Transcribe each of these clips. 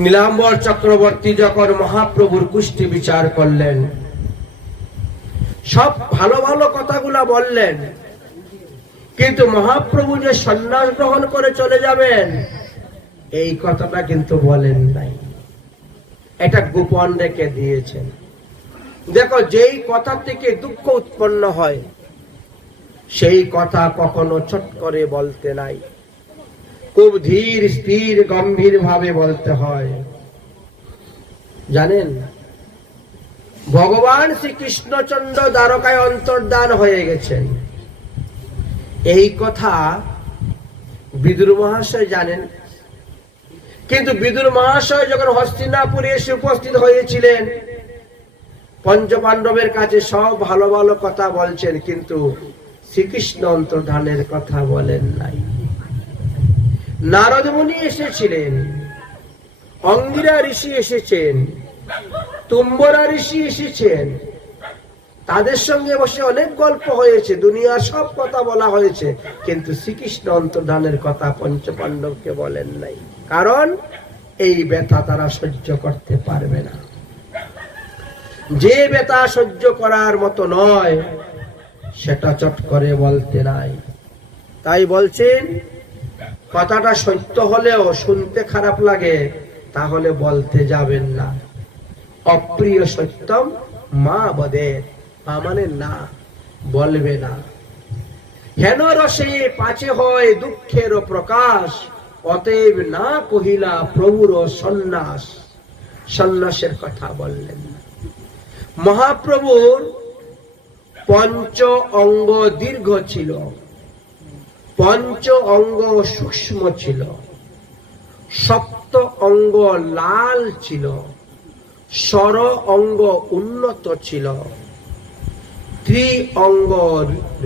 নীলাম্বর চক্রবর্তী যখন মহাপ্রভুর কুষ্টি বিচার করলেন, সব ভালো ভালো কথাগুলা বললেন, কিন্তু মহাপ্রভু যে সন্ন্যাস গ্রহণ করে চলে যাবেন এই কথাটা কিন্তু বলেন নাই, এটা গোপন রেখে দিয়েছেন। দেখো, যেই কথা থেকে দুঃখ উৎপন্ন হয় সেই কথা কখনো চট করে বলতে নাই, খুব ধীর স্থির গম্ভীর ভাবে বলতে হয়। জানেন, ভগবান শ্রীকৃষ্ণচন্দ্র দ্বারকায় অন্তর্ধান হয়ে গেছেন, এই কথা বিদুর মহাশয় জানেন। কিন্তু বিদুর মহাশয় যখন হস্তিনাপুরে এসে উপস্থিত হয়েছিলেন, পঞ্চপাণ্ডবের কাছে সব ভালো ভালো কথা বলছেন, কিন্তু শ্রীকৃষ্ণ অন্তর্ধানের কথা বলেন নাই। নারদ মুনি এসেছিলেন, অঙ্গিরা ঋষি এসেছেন, তুম্বরা ঋষি এসেছেন, তাদের সঙ্গে বসে অনেক গল্প হয়েছে, দুনিয়ার সব কথা বলা হয়েছে, কিন্তু শ্রীকৃষ্ণ অন্তর্ধানের কথা পঞ্চপাণ্ডবকে বলেন নাই। কারণ এই ব্যথা তারা সহ্য করতে পারবে না। যে ব্যথা সহ্য করার মতো নয় সেটা চট করে বলতে নাই। তাই বলছেন, কথাটা সত্য হলেও শুনতে খারাপ লাগে, তাহলে বলতে যাবেন না। অপ্রিয় সত্যম মা বদের, মানে না, বলবে না। হেন রসে পাছে হয় দুঃখের প্রকাশ, অতএব না কহিলা প্রভুর সন্ন্যাস। সন্ন্যাসের কথা বললেন না। মহাপ্রভুর পঞ্চ অঙ্গ দীর্ঘ ছিল, পঞ্চ অঙ্গ সূক্ষ্ম ছিল, সপ্ত অঙ্গ লাল ছিল, স্বর অঙ্গ উন্নত ছিল, ত্রি অঙ্গ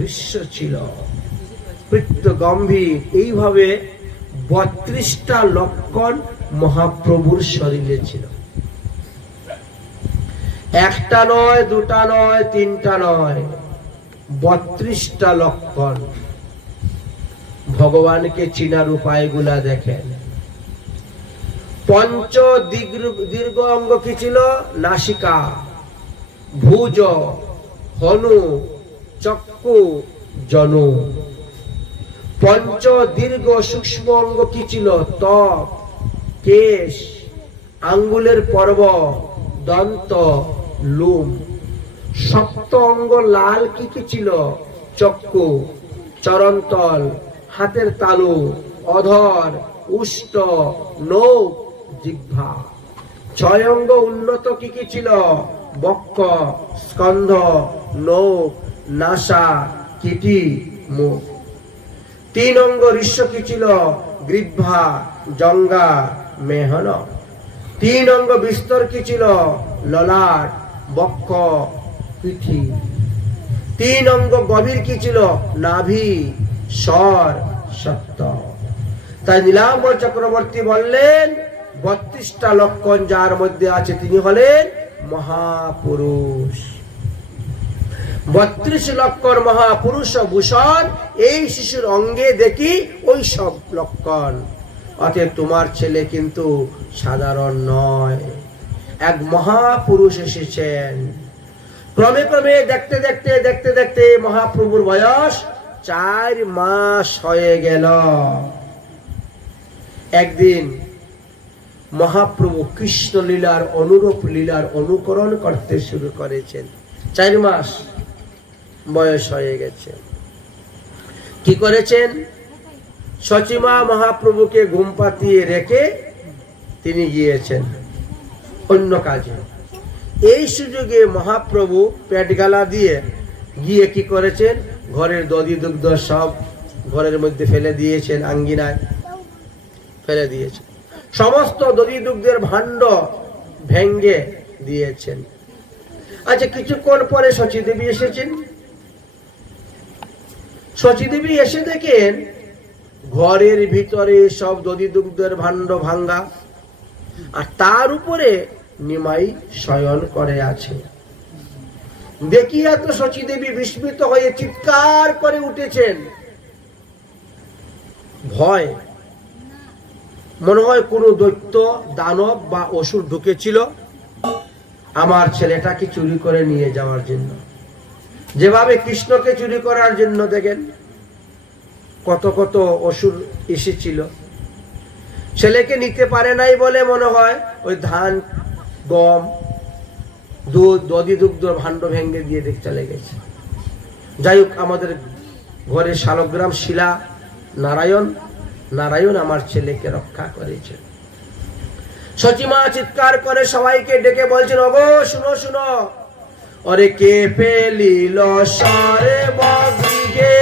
ঋষ্য ছিল, পৃত্ত গম্ভীর। এইভাবে 32টা লক্ষণ মহাপ্রভুর শরীরে ছিল। একটা নয়, দুটা নয়, তিনটা নয়, 32টা লক্ষণ। ভগবানকে চিনার উপায়গুলা দেখেন। পঞ্চ দীর্ঘ অঙ্গ কি ছিল? নাসিকা, ভুজ, হনু, চক্ষু, জনু। পঞ্চ দীর্ঘ সূক্ষ্ম অঙ্গ কি ছিল? ত্বক, কেশ, আঙ্গুলের পর্ব, দন্ত, লোম। সপ্ত অঙ্গ লাল কি কি ছিল? চক্ষু, চরণতল, হাতের তালু, অধর, উষ্ট, নখ, জিহ্বা। ছয় অঙ্গ উন্নত কি কি ছিল? বক্ষ, স্কন্ধ, নখ, নাসা, কিটি, মুখ। তিন অঙ্গ ঋষ্য কি ছিল? গ্রীবা, জঙ্গা, মেহন। তিন অঙ্গ বিস্তর কি ছিল? ললাট, বক্ষ, পিঠি। তিন অঙ্গ গভীর কি ছিল? নাভি, স্বর, সত্য। তাই নীলাম্বর চক্রবর্তী বললেন, 32টা লক্ষণ যার মধ্যে আছে তিনি হলেন মহাপুরুষ। 32 লক্ষণ মহাপুরুষ ভূষণ এই শিশুর অঙ্গে দেখি ওই সব লক্ষণ। অতএব তোমার ছেলে কিন্তু সাধারণ নয়, এক মহাপুরুষ এসেছেন। ক্রমে ক্রমে দেখতে দেখতে দেখতে দেখতে মহাপ্রভুর বয়স 4 মাস হয়ে গেল। একদিন মহাপ্রভু কৃষ্ণ লীলার অনুরূপ লীলার অনুকরণ করতে শুরু করেছেন। 4 মাস বয়স হয়ে গেছে। কি করেছেন? সচিমা মহাপ্রভুকে ঘুম পাতিয়ে রেখে তিনি গিয়েছেন অন্য কাজে। এই সুযোগে মহাপ্রভু পেট গালা দিয়ে গিয়ে কি করেছেন? ঘরের দধি দুগ্ধ সব ঘরের মধ্যে ফেলে দিয়েছেন, আঙ্গিনায় ফেলে দিয়েছেন। সমস্ত দধি দুগ্ধের ভাণ্ড ভেঙ্গে দিয়েছেন। আচ্ছা, কিছুক্ষণ পরে শচীদেবী এসেছেন। শচীদেবী এসে দেখেন ঘরের ভিতরে সব দধি দুগ্ধের ভাণ্ড ভাঙ্গা, আর তার উপরে নিমাই শয়ন করে আছে। দেখিয়া তো শচীদেবী বিস্মিত হয়ে চিৎকার করে উঠেছেন। ভয় মনে হয় কোনো দৈত্য দানব বা অসুর ঢুকেছিল আমার ছেলেটাকে চুরি করে নিয়ে যাওয়ার জন্য। যেভাবে কৃষ্ণকে চুরি করার জন্য দেখেন কত কত অসুর এসেছিল, ছেলেকে নিতে পারে নাই বলে মনে হয় ওই ধান, গম, দুধ, দধি, দুগ্ধ ভাণ্ড ভেঙ্গে দিয়ে চলে গেছে। যাই হোক, আমাদের ঘরে শালগ্রাম শিলা নারায়ণ আমার ছেলেকে রক্ষা করেছে। সচিমা চিৎকার করে সবাইকে ডেকে বলছেন, ওগো শুনো শুনো, ওরে কে পেলিল সরে বগিগে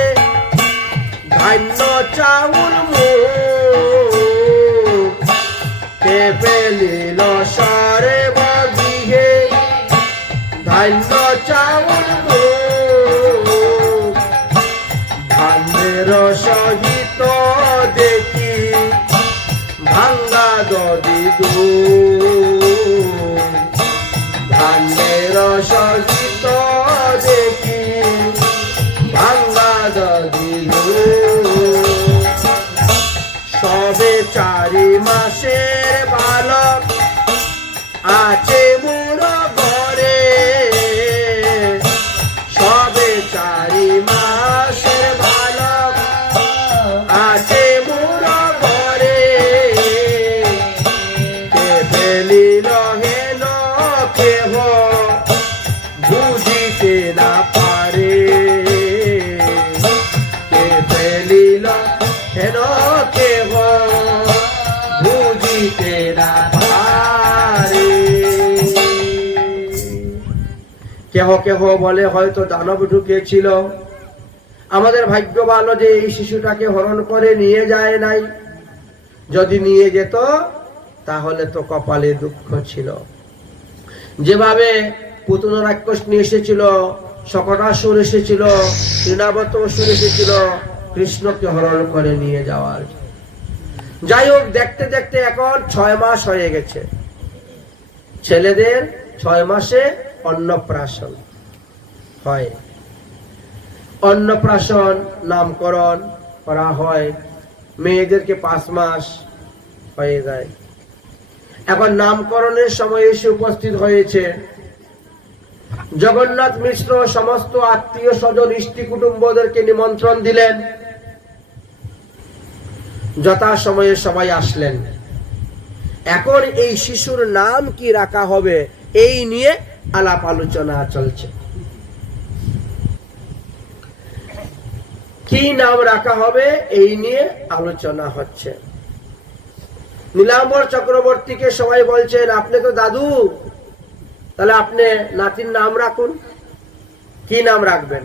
ধান্য চাউল মুখ, কে পেলিল সরে বগিগে ধান্য চাউল মুখ, ধানের সহিত দেখি ভাঙ্গা দদি দুধ, ধানের সহিত দেখি ভাঙ্গা দদি দুধ, সবে 4 মাসের বালক আছে মোর ঘরে, সবে 4 মাসের বালক আছে মোর ঘরে, কে ফেলিল হেন কেহ বুঝিতে না পারে, কে ফেলিল হেন কেহ বুঝিতে না পারে। কেহ কেহ বলে হয়তো দানব ঢুকেছিল, আমাদের ভাগ্য ভালো যে এই শিশুটাকে হরণ করে নিয়ে যায় নাই, যদি নিয়ে যেত তাহলে তো কপালে দুঃখ ছিল। যেভাবে পুতনা রাক্ষস নিয়ে এসেছিল, শকটাসুর এসেছিল, তৃণাবত অসুর এসেছিল কৃষ্ণকে হরণ করে নিয়ে যাওয়ার। যাই হোক, দেখতে দেখতে এখন 6 মাস হয়ে গেছে। ছেলেদের 6 মাসে অন্নপ্রাশন হয়, অন্নপ্রাশন নামকরণ করা হয়, মেয়েদেরকে 5 মাস হয়ে যায়। এখন নামকরণের সময় এসে উপস্থিত হয়েছে জগন্নাথ মিশ্র সমস্ত আত্মীয় স্বজন ইষ্টি কুটুম্বদেরকে নিমন্ত্রণ দিলেন, যথা সময়ে সবাই আসলেন। এখন এই শিশুর নাম কি রাখা হবে এই নিয়ে আলাপ আলোচনা চলছে। কি নাম রাখা হবে এই নিয়ে আলোচনা হচ্ছে। নীলাম্বর চক্রবর্তীকে সবাই বলছেন, আপনি তো দাদু, তাহলে আপনি নাতির নাম রাখুন, কি নাম রাখবেন?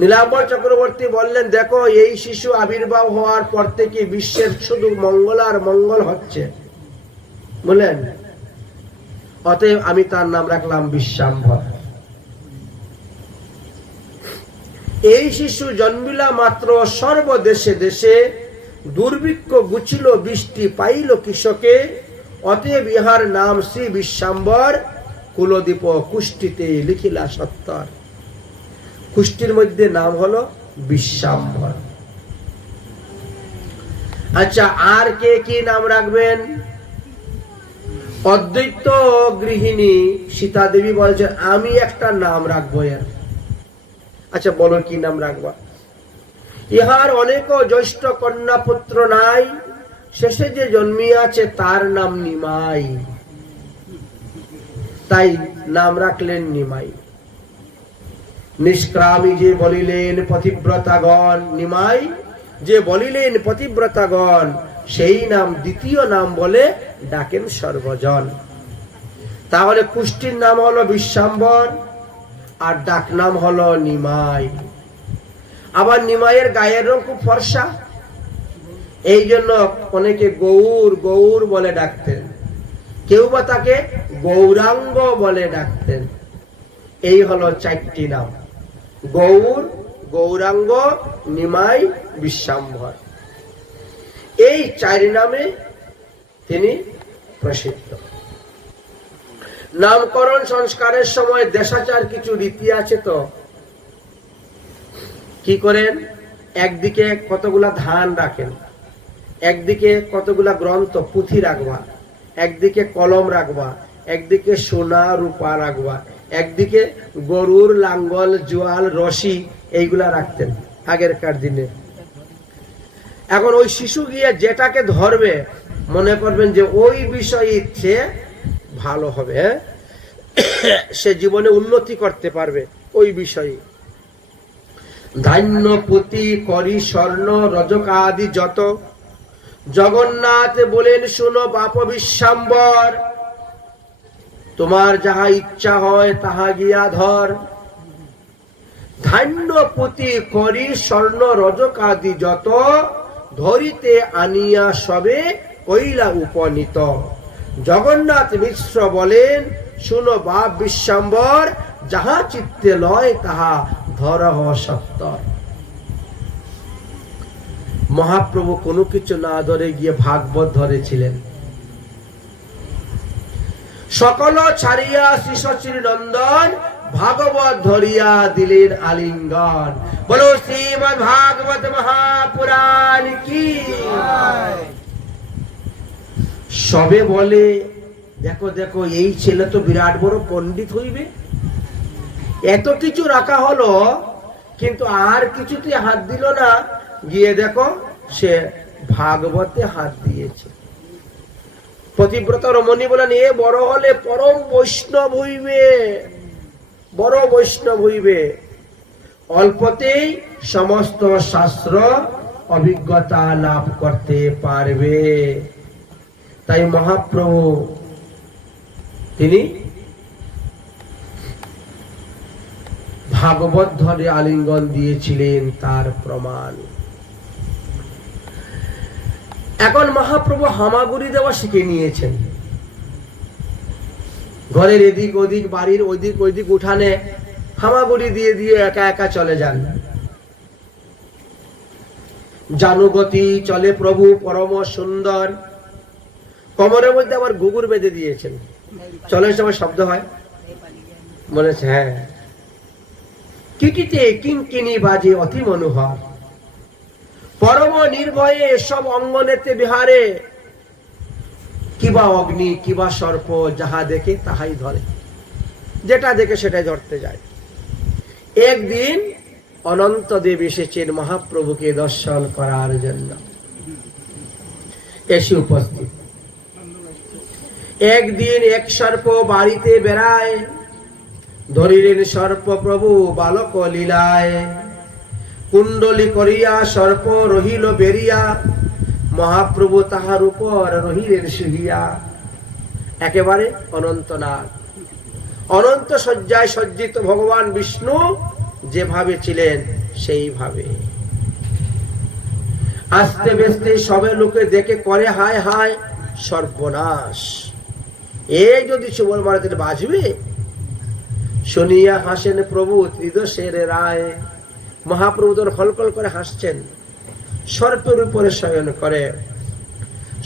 নীলাম্বর চক্রবর্তী বললেন, দেখো এই শিশু আবির্ভাব হওয়ার পর থেকে বিশ্বের শুধু মঙ্গল আর মঙ্গল হচ্ছে, বললেন, অতএব আমি তার নাম রাখলাম বিশ্বাম্বর। এই শিশু জন্মিলা মাত্র সর্বদেশে দেশে দুর্ভিক্ষ গুছিল, বৃষ্টি পাইল কৃষকে, অতএব ইহার নাম শ্রী বিশ্বাম্বর, কুলদীপ কুষ্টিতে লিখিলা সত্তর। কুষ্টির মধ্যে নাম হলো বিশ্বাম্বর। আচ্ছা, আর কে কি নাম রাখবেন? অদ্বৈত গৃহিণী সীতা দেবী বলছেন, আমি একটা নাম রাখবো এর। আচ্ছা বলো কি নাম রাখবা? ইহার অনেক জ্যৈষ্ঠ কন্যা পুত্র নাই, শেষে যে জন্মিয়াছে তার নাম নিমাই, তাই নাম রাখলেন নিমাই। নিষ্ক্রামী যে বলিলেন পতিব্রতাগণ, নিমাই যে বলিলেন পতিব্রতাগণ, সেই নাম দ্বিতীয় নাম বলে ডাকেন সর্বজন। তাহলে কুষ্টির নাম হলো বিশ্বাম্বর আর ডাক নাম হলো নিমাই। আবার নিমাইয়ের গায়ের রং খুব ফর্সা, এই জন্য অনেকে গৌর গৌর বলে ডাকতেন, কেউ বা তাকে গৌরাঙ্গ বলে ডাকতেন। এই হলো 4টি নাম, গৌর, গৌরাঙ্গ, নিমাই, বিশ্বাম্বর। এই 4 নামে তিনি প্রসিদ্ধ। নামকরণ সংস্কারের সময় দেশাচার কিছু রীতি আছে। তো কি করেন, একদিকে কতগুলা ধান রাখেন, একদিকে কতগুলা গ্রন্থ পুঁথি রাখবা, একদিকে কলম রাখবা, একদিকে সোনা রূপা রাখবা, একদিকে গরুর লাঙ্গল জোয়াল রশি এইগুলা রাখতেন আগেরকার দিনে। এখন ওই শিশু গিয়ে যেটাকে ধরবে মনে করবেন যে ওই বিষয়ে ইচ্ছে ভালো হবে, সে জীবনে উন্নতি করতে পারবে ওই বিষয়ে। ধান্য পুঁতি করি স্বর্ণ রজকাদি যত, জগন্নাথ বলেন শুনো বাপ বিশ্বাম্বর, তোমার যাহা ইচ্ছা হয় তাহা গিয়া ধর। ধান্য পুঁতি করি স্বর্ণ রজকাদি যত, ধরিতে আনিয়া সবে কইলা উপনীত। জগন্নাথ মিশ্র বলেন শুনো বাপ বিশ্বাম্বর, যাহা চিত্তে লয় তাহা ধরহ সত্তর। মহাপ্রভু কোনো কিছু না ধরে গিয়ে ভাগবত ধরেছিলেন। সকল ছাড়িয়া শ্রী সচির নন্দন, ভাগবত ধরিয়া দিলেন আলিঙ্গন। বলো শ্রীমদ্ ভাগবত মহাপুরাণ কি। সবে বলে দেখো দেখো এই ছেলে তো বিরাট বড় পণ্ডিত হইবে, এত কিছু রাখা হলো কিন্তু আর কিছুতে হাত দিল না, গিয়ে দেখো সে ভাগবতে হাত দিয়েছে। পতিব্রত রমণী বলেন এ বড় হলে পরম বৈষ্ণব হইবে, বড় বৈষ্ণব হইবে, অল্পতেই সমস্ত শাস্ত্র অভিজ্ঞতা লাভ করতে পারবে। তাই মহাপ্রভু তিনি ভাগবত ধরে আলিঙ্গন দিয়েছিলেন, তার প্রমাণ। এখন মহাপ্রভু হামাগুড়ি দেওয়া শিখে নিয়েছেন। ঘরের এদিক ওদিক, বাড়ির ওদিক ওইদিক উঠানে হামাগুড়ি দিয়ে দিয়ে একা একা চলে যান। জানুগতি চলে প্রভু পরম সুন্দর, কোমরের মধ্যে আবার ঘুঘুর বেঁধে দিয়েছেন, চলে সময় শব্দ হয় বলেছে। হ্যাঁ, কিটিতে কিঙ্কিনি বাজে অতি মনোহর, পরম নির্ভয়ে সব অঙ্গনেতে বিহারে, কিবা অগ্নি কিবা সর্প, যাহা দেখে তাহাই ধরে, যেটা দেখে সেটাই ধরতে যায়। একদিন অনন্ত দেব এসেছেন মহাপ্রভুকে দর্শন করার জন্য, এসে উপস্থিত। একদিন এক সর্প বাড়িতে বেড়ায়, ধরিলেন সর্প প্রভু বালক লীলায়, কুণ্ডলী করিয়া সর্প রহিল বেরিয়া, মহাপ্রভু তাহার উপর রহিলেন শুহিয়া। একেবারে অনন্তনাগ, অনন্ত শয্যায় সজ্জিত ভগবান বিষ্ণু যেভাবে ছিলেন সেইভাবে। আস্তে বেস্তে সবে লোকে দেখে করে হায় হায় সর্বনাশ, এই যদি সুবল মারাতে বাঁচবে। শুনিয়া হাসেন প্রভু ত্রিদশের রায়, মহাপ্রভু তোর হলকল করে হাসছেন, সর্পের উপরে শয়ন করে।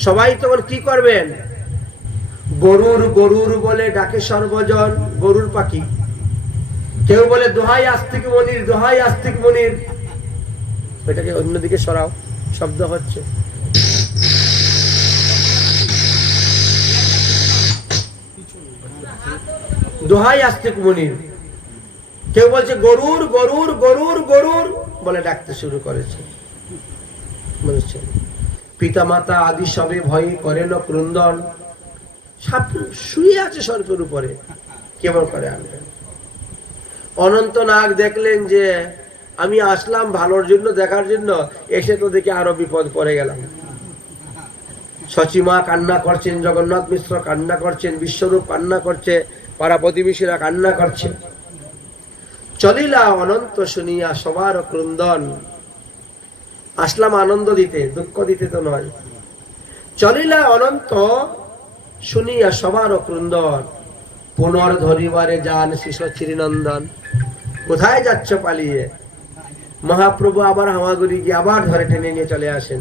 সবাই তখন কি করবেন, গরুর গরুর বলে ডাকে সর্বজন, গরুর পাখি। কেউ বলে দোহাই আস্তিক মনির, দোহাই আস্তিক মনির। এটাকে অন্যদিকে সরাও, শব্দ হচ্ছে। দোহাই আস্তিক মনির। কেউ বলছে গরুর গরুর গরুর গরুর বলে ডাকতে শুরু করেছে। বলেছেন পিতা মাতা আদি সবে ভয়ে করেন ক্রন্দন, সাপ শুয়ে আছে সর্পের উপরে, কেমন করে আনবেন। অনন্ত নাগ দেখলেন যে আমি আসলাম ভালোর জন্য, দেখার জন্য, এসে তো দেখে আরো বিপদ পড়ে গেলাম। সচিমা কান্না করছেন, জগন্নাথ মিশ্র কান্না করছেন, বিশ্বরূপ কান্না করছে, পাড়া প্রতিবেশীরা কান্না করছে। চলিলা অনন্ত শুনিয়া সবার ক্রন্দন। আসলাম আনন্দ দিতে, দুঃখ দিতে তো নয়। চলিলা অনন্ত শুনিয়া সবার ক্রন্দন, পুনর ধরিবারে যান শিশু শ্রীনন্দন। কোথায় যাচ্ছ পালিয়ে? মহাপ্রভু আবার হামাগুড়ি গিয়ে আবার ধরে টেনে নিয়ে চলে আসেন।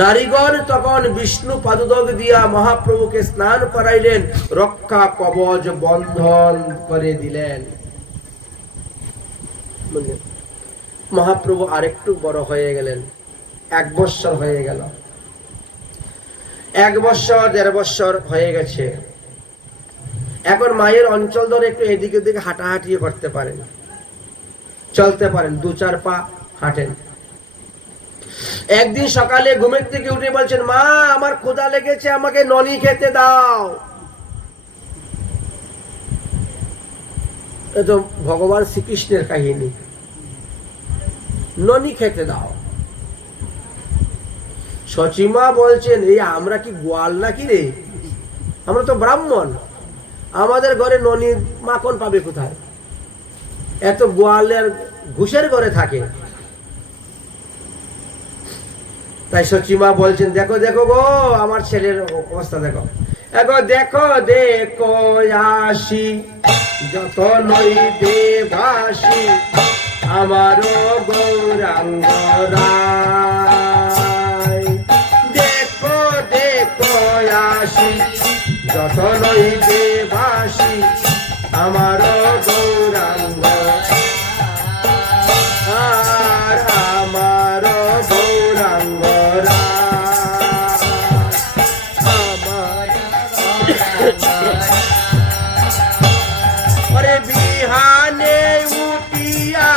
নারীগণ তখন বিষ্ণু পাদুদক দিয়া মহাপ্রভুকে স্নান করাইলেন, রক্ষা কবচ বন্ধন করে দিলেন। মহাপ্রভু আরেকটু বড় হয়ে গেলেন, 1 বৎসর হয়ে গেল, 1 বৎসর 1.5 বৎসর হয়ে গেছে। এখন মায়ের অঞ্চল ধরে একটু এদিকে ওদিকে হাঁটাহাঁটি করতে পারেন, চলতে পারেন, 2-4 পা হাঁটেন। একদিন সকালে ঘুমের থেকে উঠে বলছেন, মা আমার ক্ষুধা লেগেছে, আমাকে ননি খেতে দাও। এ তো ভগবান শ্রীকৃষ্ণের কাহিনী, ননি খেতে দাও। সচিমা বলছেন, এই আমরা কি গোয়াল নাকি রে, আমরা তো ব্রাহ্মণ, আমাদের ঘরে ননি মাখন পাবে কোথায়, এত গোয়ালের ঘুষের ঘরে থাকে। তাই সচিমা বলছেন, দেখো দেখো গো আমার ছেলের অবস্থা দেখো, দেখো দেখো দেখো আসি যত নই দেবাসী আমারও গৌরাঙ্গ রায়। দেখো দেখো আসি যত নই দেবাসী আমারও গৌরাঙ্গ, আর আমারও গৌরাঙ্গ রায়। বিহানে উঠিয়া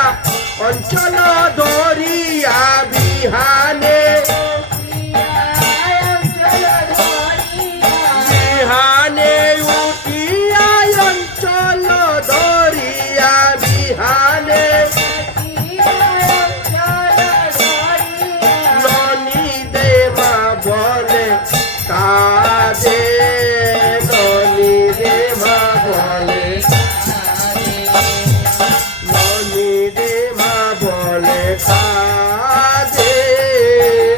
অঞ্চল ধরিয়া, বিহানে বিহানে উঠিয়া অঞ্চল ধরিয়া, বিহানে ননি দেবা বলে কাজে, ননি দেবা বলে, ননি দেবা বলে কাজে,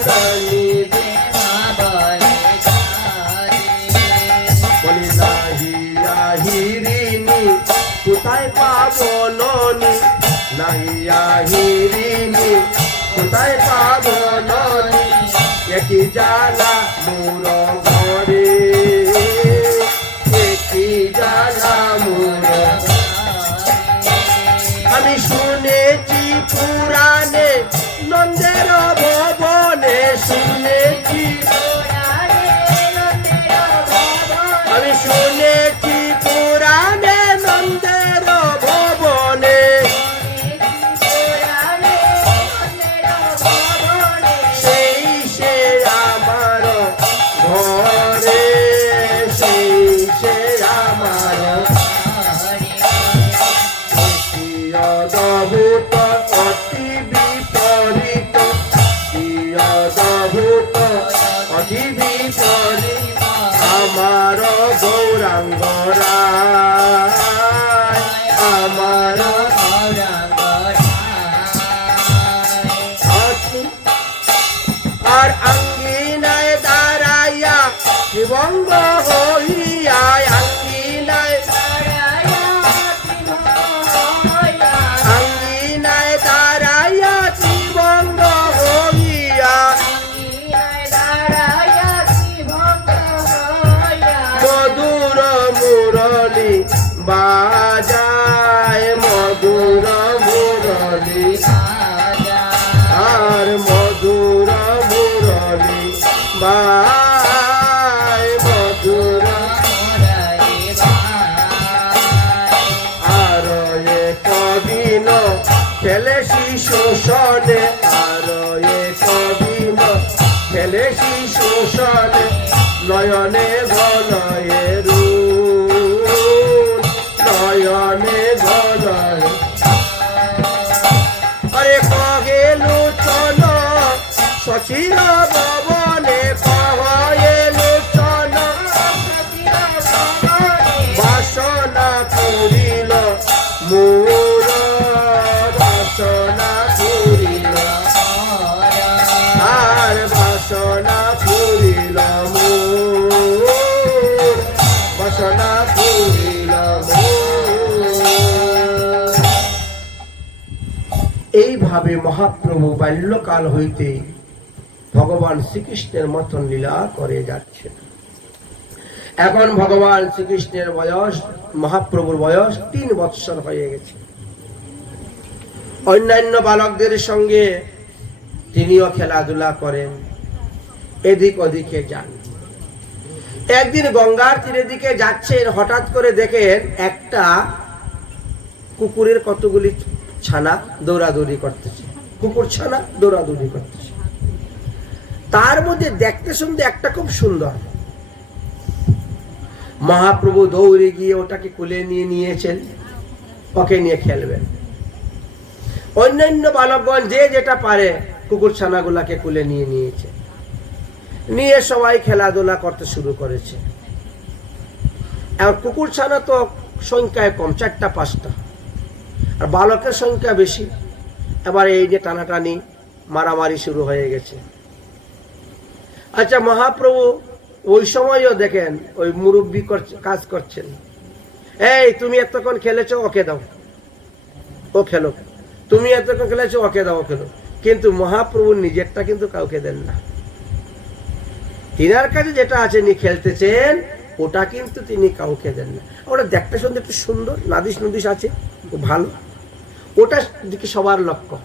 ননি দেবা বলে বলি নাহি আহিরিনি কোথায় পাবো ননি, নাহি আহিরিনি কোথায় পাবো ননি, একই জ্বালা মোর ঘরে, একই জ্বালা মোর। আমি শুনেছি পুরাণে নন্দের ভবনে, শুনেছি আমি শুনেছি পুরাণে নন্দের ভবনে, সেই সে আমার ঘরে, সেই সে আমার অদ্ভুত অতি বিপরীত, অদ্ভুত অতি বিপরীত আমার গৌরাঙ্গ রায়, আমার গৌরাঙ্গ রায়। আর আঙ্গিনায় দাঁড়াইয়া শিবঙ্গ হইয়া, আঙ্গিনায় আঙ্গিনায় দাঁড়াইয়া শিবঙ্গ হইয়া, মধুর মুরলি বাজায়, মধুর মুরলি, আর মধুর মুরলি বায়, মধুর আর একদিন খেলে শিশু শোনে, আর একদিন খেলে শিশু শোনে, নয়নে গলয়ে রূপ, নয়নে গলয়ে। আরে কহেলু চল শশীর ভবনে, কহেলু চল বাসনা পুরিল মোর, বাসনা পুরিল, আর বাসনা পুরিল মোর, বাসনা পুরিল মোর। এইভাবে মহাপ্রভু বাল্যকাল হইতে ভগবান শ্রীকৃষ্ণের মতন লীলা করে যাচ্ছে। এখন ভগবান শ্রীকৃষ্ণের বয়স, মহাপ্রভুর বয়স 3 বৎসর হয়ে গেছে। অন্যান্য বালকদের সঙ্গে তিনিও খেলাধুলা করেন, এদিক ওদিকে যান। একদিন গঙ্গার তীরের দিকে যাচ্ছেন, হঠাৎ করে দেখেন একটা কুকুরের কতগুলি ছানা দৌড়াদৌড়ি করতেছে, কুকুর ছানা দৌড়াদৌড়ি করতেছে। তার মধ্যে দেখতে শুনতে একটা খুব সুন্দর। মহাপ্রভু দৌড়ে গিয়ে ওটাকে কোলে নিয়ে নিয়েছেন, ওকে নিয়ে খেলবেন। অন্যান্য বালকগণ যে যেটা পারে কুকুর ছানাগুলাকে কোলে নিয়ে নিয়েছে, নিয়ে সবাই খেলাধুলা করতে শুরু করেছে। আর কুকুর ছানা তো সংখ্যায় কম, 4-5টা, আর বালকের সংখ্যা বেশি। এবার এই যে টানাটানি মারামারি শুরু হয়ে গেছে। আচ্ছা, মহাপ্রভু ওই সময়ও দেখেন ওই মুরব্বী কাজ করছেন, এই তুমি এতক্ষণ খেলেছো, ওকে দাও, ও খেলো। তুমি এতক্ষণ খেলেছো, ওকে দাও, ও খেলো। কিন্তু মহাপ্রভুর নিজেরটা কিন্তু কাউকে দেন না। তিনার কাছে যেটা আছে নি খেলতেছেন, ওটা কিন্তু তিনি কাউকে দেন না। ওটা দেখতে শুনতে একটু সুন্দর, নাদিস নদিস আছে, ভালো, ওটা দিকে সবার লক্ষ্য।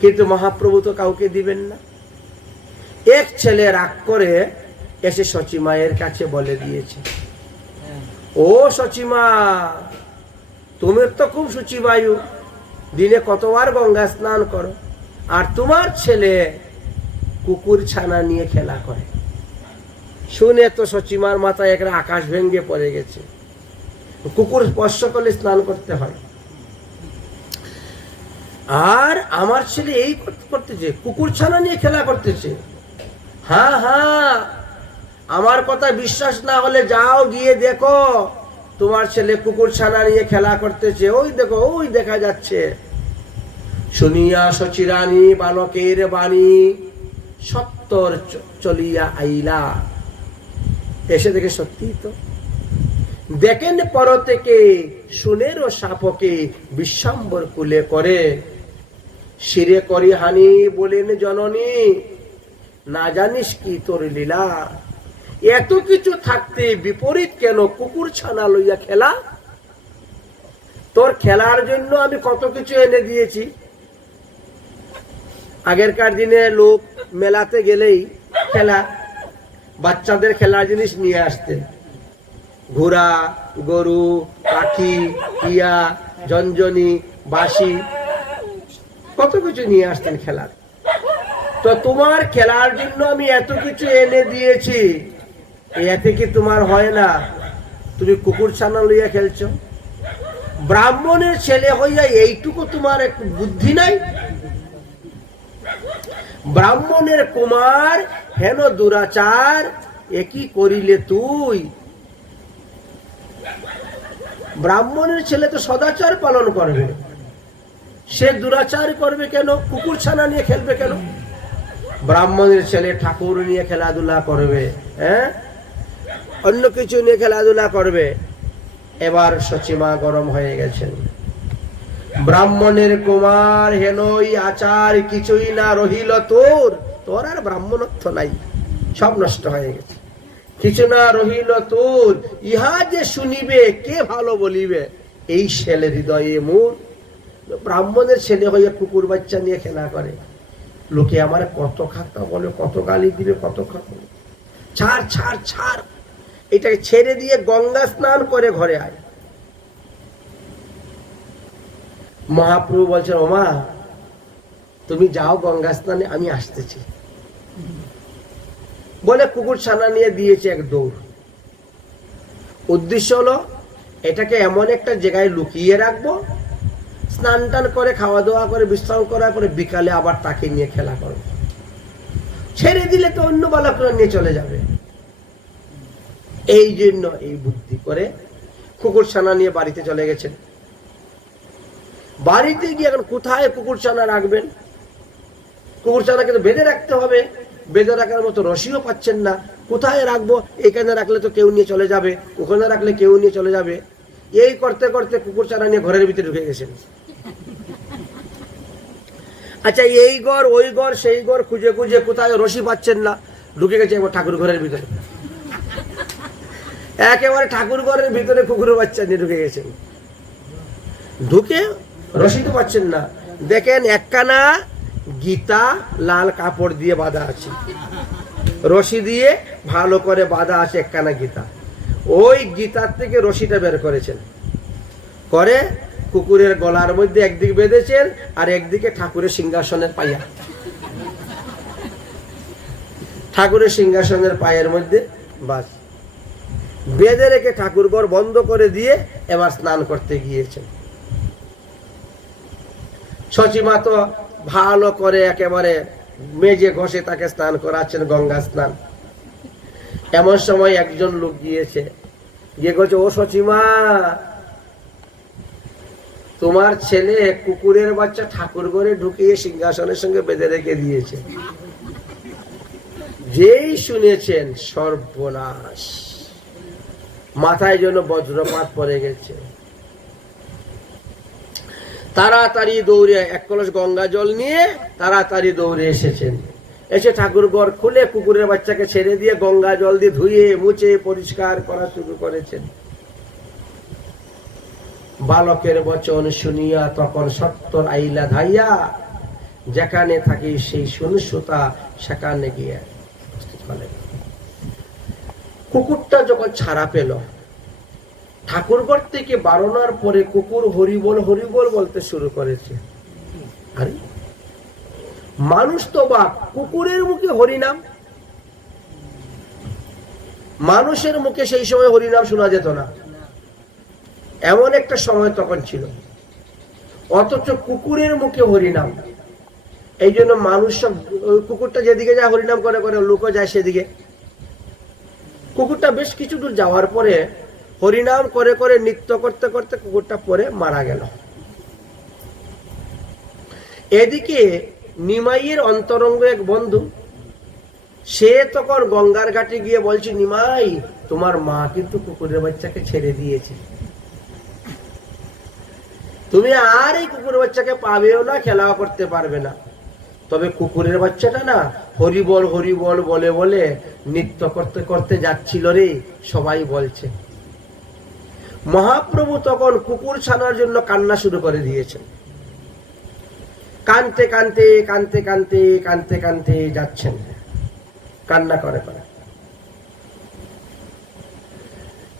কিন্তু মহাপ্রভু তো কাউকে দিবেন না। এক ছেলে রাগ করে এসে সচিমায়ের কাছে বলে দিয়েছে, ও সচিমা, তুমি তো খুব শুচিবায়ু, দিনে কতবার গঙ্গা স্নান করো, আর তোমার ছেলে কুকুর ছানা নিয়ে খেলা করে। শুনে তো সচিমার মাথায় একটা আকাশ ভেঙে পড়ে গেছে। কুকুর স্পর্শ করলে স্নান করতে হয়, আর আমার ছেলে এই করতেছে, কুকুর ছানা নিয়ে খেলা করতেছে। হ্যাঁ হ্যাঁ, আমার কথা বিশ্বাস না হলে যাও গিয়ে দেখো, তোমার ছেলে কুকুর ছানা নিয়ে খেলা করতেছে, ওই দেখো, ওই দেখা যাচ্ছে। শুনিয়া সচিরানী বালকের বাণী সত্তর চলিয়া আইলা। এসে দেখে সত্যি তো, দেখেন পর থেকে শুনেরও সাপকে বিশ্বাম্বর কুলে করে, শিরে করি হানি বলেন জননী, না জানিস কি তোর লীলা। এত কিছু থাকতে বিপরীত কেন কুকুর ছানা লইয়া খেলা? তোর খেলার জন্য আমি কত কিছু এনে দিয়েছি। আগেরকার দিনে লোক মেলাতে গেলেই খেলা, বাচ্চাদের খেলার জিনিস নিয়ে আসতেন, ঘোড়া, গরু, পাখি, টিয়া, ঝনঝনি, বাঁশি, কত কিছু নিয়ে আসতেন খেলার। তো তোমার খেলার জন্য আমি এত কিছু এনে দিয়েছি, এতে কি তোমার হয় না? তুমি কুকুর ছানা লইয়া খেলছো। ব্রাহ্মণের ছেলে হইয়া এইটুকু তোমার একটু বুদ্ধি নাই? ব্রাহ্মণের কুমার হেন দুরাচার, একই করিলে তুই। ব্রাহ্মণের ছেলে তো সদাচার পালন করবে, সে দুরাচার করবে কেন? কুকুর ছানা নিয়ে খেলবে কেন? ব্রাহ্মণের ছেলে ঠাকুর নিয়ে খেলাধুলা করবে, হ্যাঁ, অন্য কিছু নিয়ে খেলাধুলা করবে। এবার সচিমা গরম হয়ে গেছেন। ব্রাহ্মণের কুমার হেনই আচার, কিছুই না রহিল তোর। তোর আর ব্রাহ্মণত্ব নাই, সব নষ্ট হয়ে গেছে, কিছু না রহিল তোর। ইহা যে শুনিবে কে ভালো বলিবে, এই ছেলে হৃদয়ে মোর। ব্রাহ্মণের ছেলে হইয়া কুকুর বাচ্চা নিয়ে খেলা করে, লোকে আমার কত খাতা বলে, কত গালি দিবে, কত খাতা। ছাড় ছাড় ছাড়, এটাকে ছেড়ে দিয়ে গঙ্গা স্নান করে ঘরে আয়। মহাপ্রভু বলছেন, ওমা তুমি যাও গঙ্গা স্নানে, আমি আসতেছি। বলে কুকুর ছানা নিয়ে দিয়েছে এক দৌড়। উদ্দেশ্য হলো এটাকে এমন একটা জায়গায় লুকিয়ে রাখবো, স্নান টান করে খাওয়া দাওয়া করে বিশ্রাম করার পরে বিকালে আবার তাকে নিয়ে খেলা করবো। ছেড়ে দিলে তো অন্য বালকরা নিয়ে চলে যাবে। এই জন্য এই বুদ্ধি করে কুকুর ছানা নিয়ে বাড়িতে চলে গেছেন। বাড়িতে গিয়ে এখন কোথায় কুকুর ছানা রাখবেন? কুকুর ছানাকে তো বেঁধে রাখতে হবে, বেঁধে রাখার মতো রশিও পাচ্ছেন না। কোথায় রাখবো? এখানে রাখলে তো কেউ নিয়ে চলে যাবে, ওখানে রাখলে কেউ নিয়ে চলে যাবে। এই করতে করতে কুকুর ছানা নিয়ে ঘরের ভিতরে ঢুকে গেছেন। আচ্ছা, এই ঘর ওই ঘর সেই ঘর খুঁজে খুঁজে কোথায় রশি পাচ্ছেন না, ঢুকে গেছে একবার ঠাকুর ঘরের ভিতরে। একেবারে ঠাকুর ঘরের ভিতরে কুকুরের বাচ্চা নিয়ে ঢুকে গেছেন। ঢুকে রশি তো পাচ্ছেন না, দেখেন একখানা গীতা লাল কাপড় দিয়ে বাঁধা আছে, রশি দিয়ে ভালো করে বাঁধা আছে একখানা গীতা। ওই গীতার থেকে রশিটা বের করেছেন, করে কুকুরের গলার মধ্যে একদিকে বেঁধেছেন আর একদিকে ঠাকুরের সিংহাসনের পাইয়া, ঠাকুরের সিংহাসনের পায়ের মধ্যে বাস বেঁধে রেখে ঠাকুর ঘর বন্ধ করে দিয়ে এবার স্নান করতে গিয়েছেন। সচিমা তো ভালো করে একেবারে মেজে ঘষে তাকে স্নান করাচ্ছেন, গঙ্গা স্নান। এমন সময় একজন লোক গিয়েছে, গিয়ে বলছে, ও সচিমা, তোমার ছেলে কুকুরের বাচ্চা ঠাকুর ঘরে ঢুকিয়ে সিংহাসনের সঙ্গে বেঁধে রেখে দিয়েছে। যেই শুনেছেন সর্বনাশ, মাথায় যেন বজ্রপাত পড়ে গেছে। তাড়াতাড়ি দৌড়ে এক কলস গঙ্গা জল নিয়ে তাড়াতাড়ি দৌড়ে এসেছেন। এসে ঠাকুর ঘর খুলে কুকুরের বাচ্চাকে ছেড়ে দিয়ে গঙ্গা জল দিয়ে ধুয়ে মুছে পরিষ্কার করা শুরু করেছেন। বালকের বচন শুনিয়া তখন সত্তর আইলা ধাইয়া, যেখানে থাকি সেই শুনসুতা সেখানে গিয়ে কুকুরটা যখন ছাড়া পেল, ঠাকুরঘর থেকে বারণার পরে কুকুর হরিবল হরিবল বলতে শুরু করেছে। আরে মানুষ তো বাপ, কুকুরের মুখে হরিনাম, মানুষের মুখে সেই সময় হরিনাম শোনা যেত না, এমন একটা সময় তখন ছিল। অথচ কুকুরের মুখে হরিনাম। এই জন্য মানুষ সব, কুকুরটা যেদিকে যায় হরিনাম করে করে লোকও যায় সেদিকে। কুকুরটা বেশ কিছু দূর যাওয়ার পরে হরিনাম করে করে নৃত্য করতে করতে কুকুরটা পরে মারা গেল। এদিকে নিমাইয়ের অন্তরঙ্গ এক বন্ধু, সে তখন গঙ্গার ঘাটে গিয়ে বলছে, নিমাই, তোমার মা কিন্তু কুকুরের বাচ্চাকে ছেড়ে দিয়েছে, তুমি আর এই কুকুরের বাচ্চাকে পাবেও না, খেলাও করতে পারবে না। তবে কুকুরের বাচ্চাটা না হরিবল হরিবল বলে বলে নৃত্য করতে করতে যাচ্ছিল রে, সবাই বলছে। মহাপ্রভু তখন কুকুর ছানার জন্য কান্না শুরু করে দিয়েছেন। কানতে কানতে কানতে কানতে কানতে কানতে যাচ্ছেন, কান্না করে করে।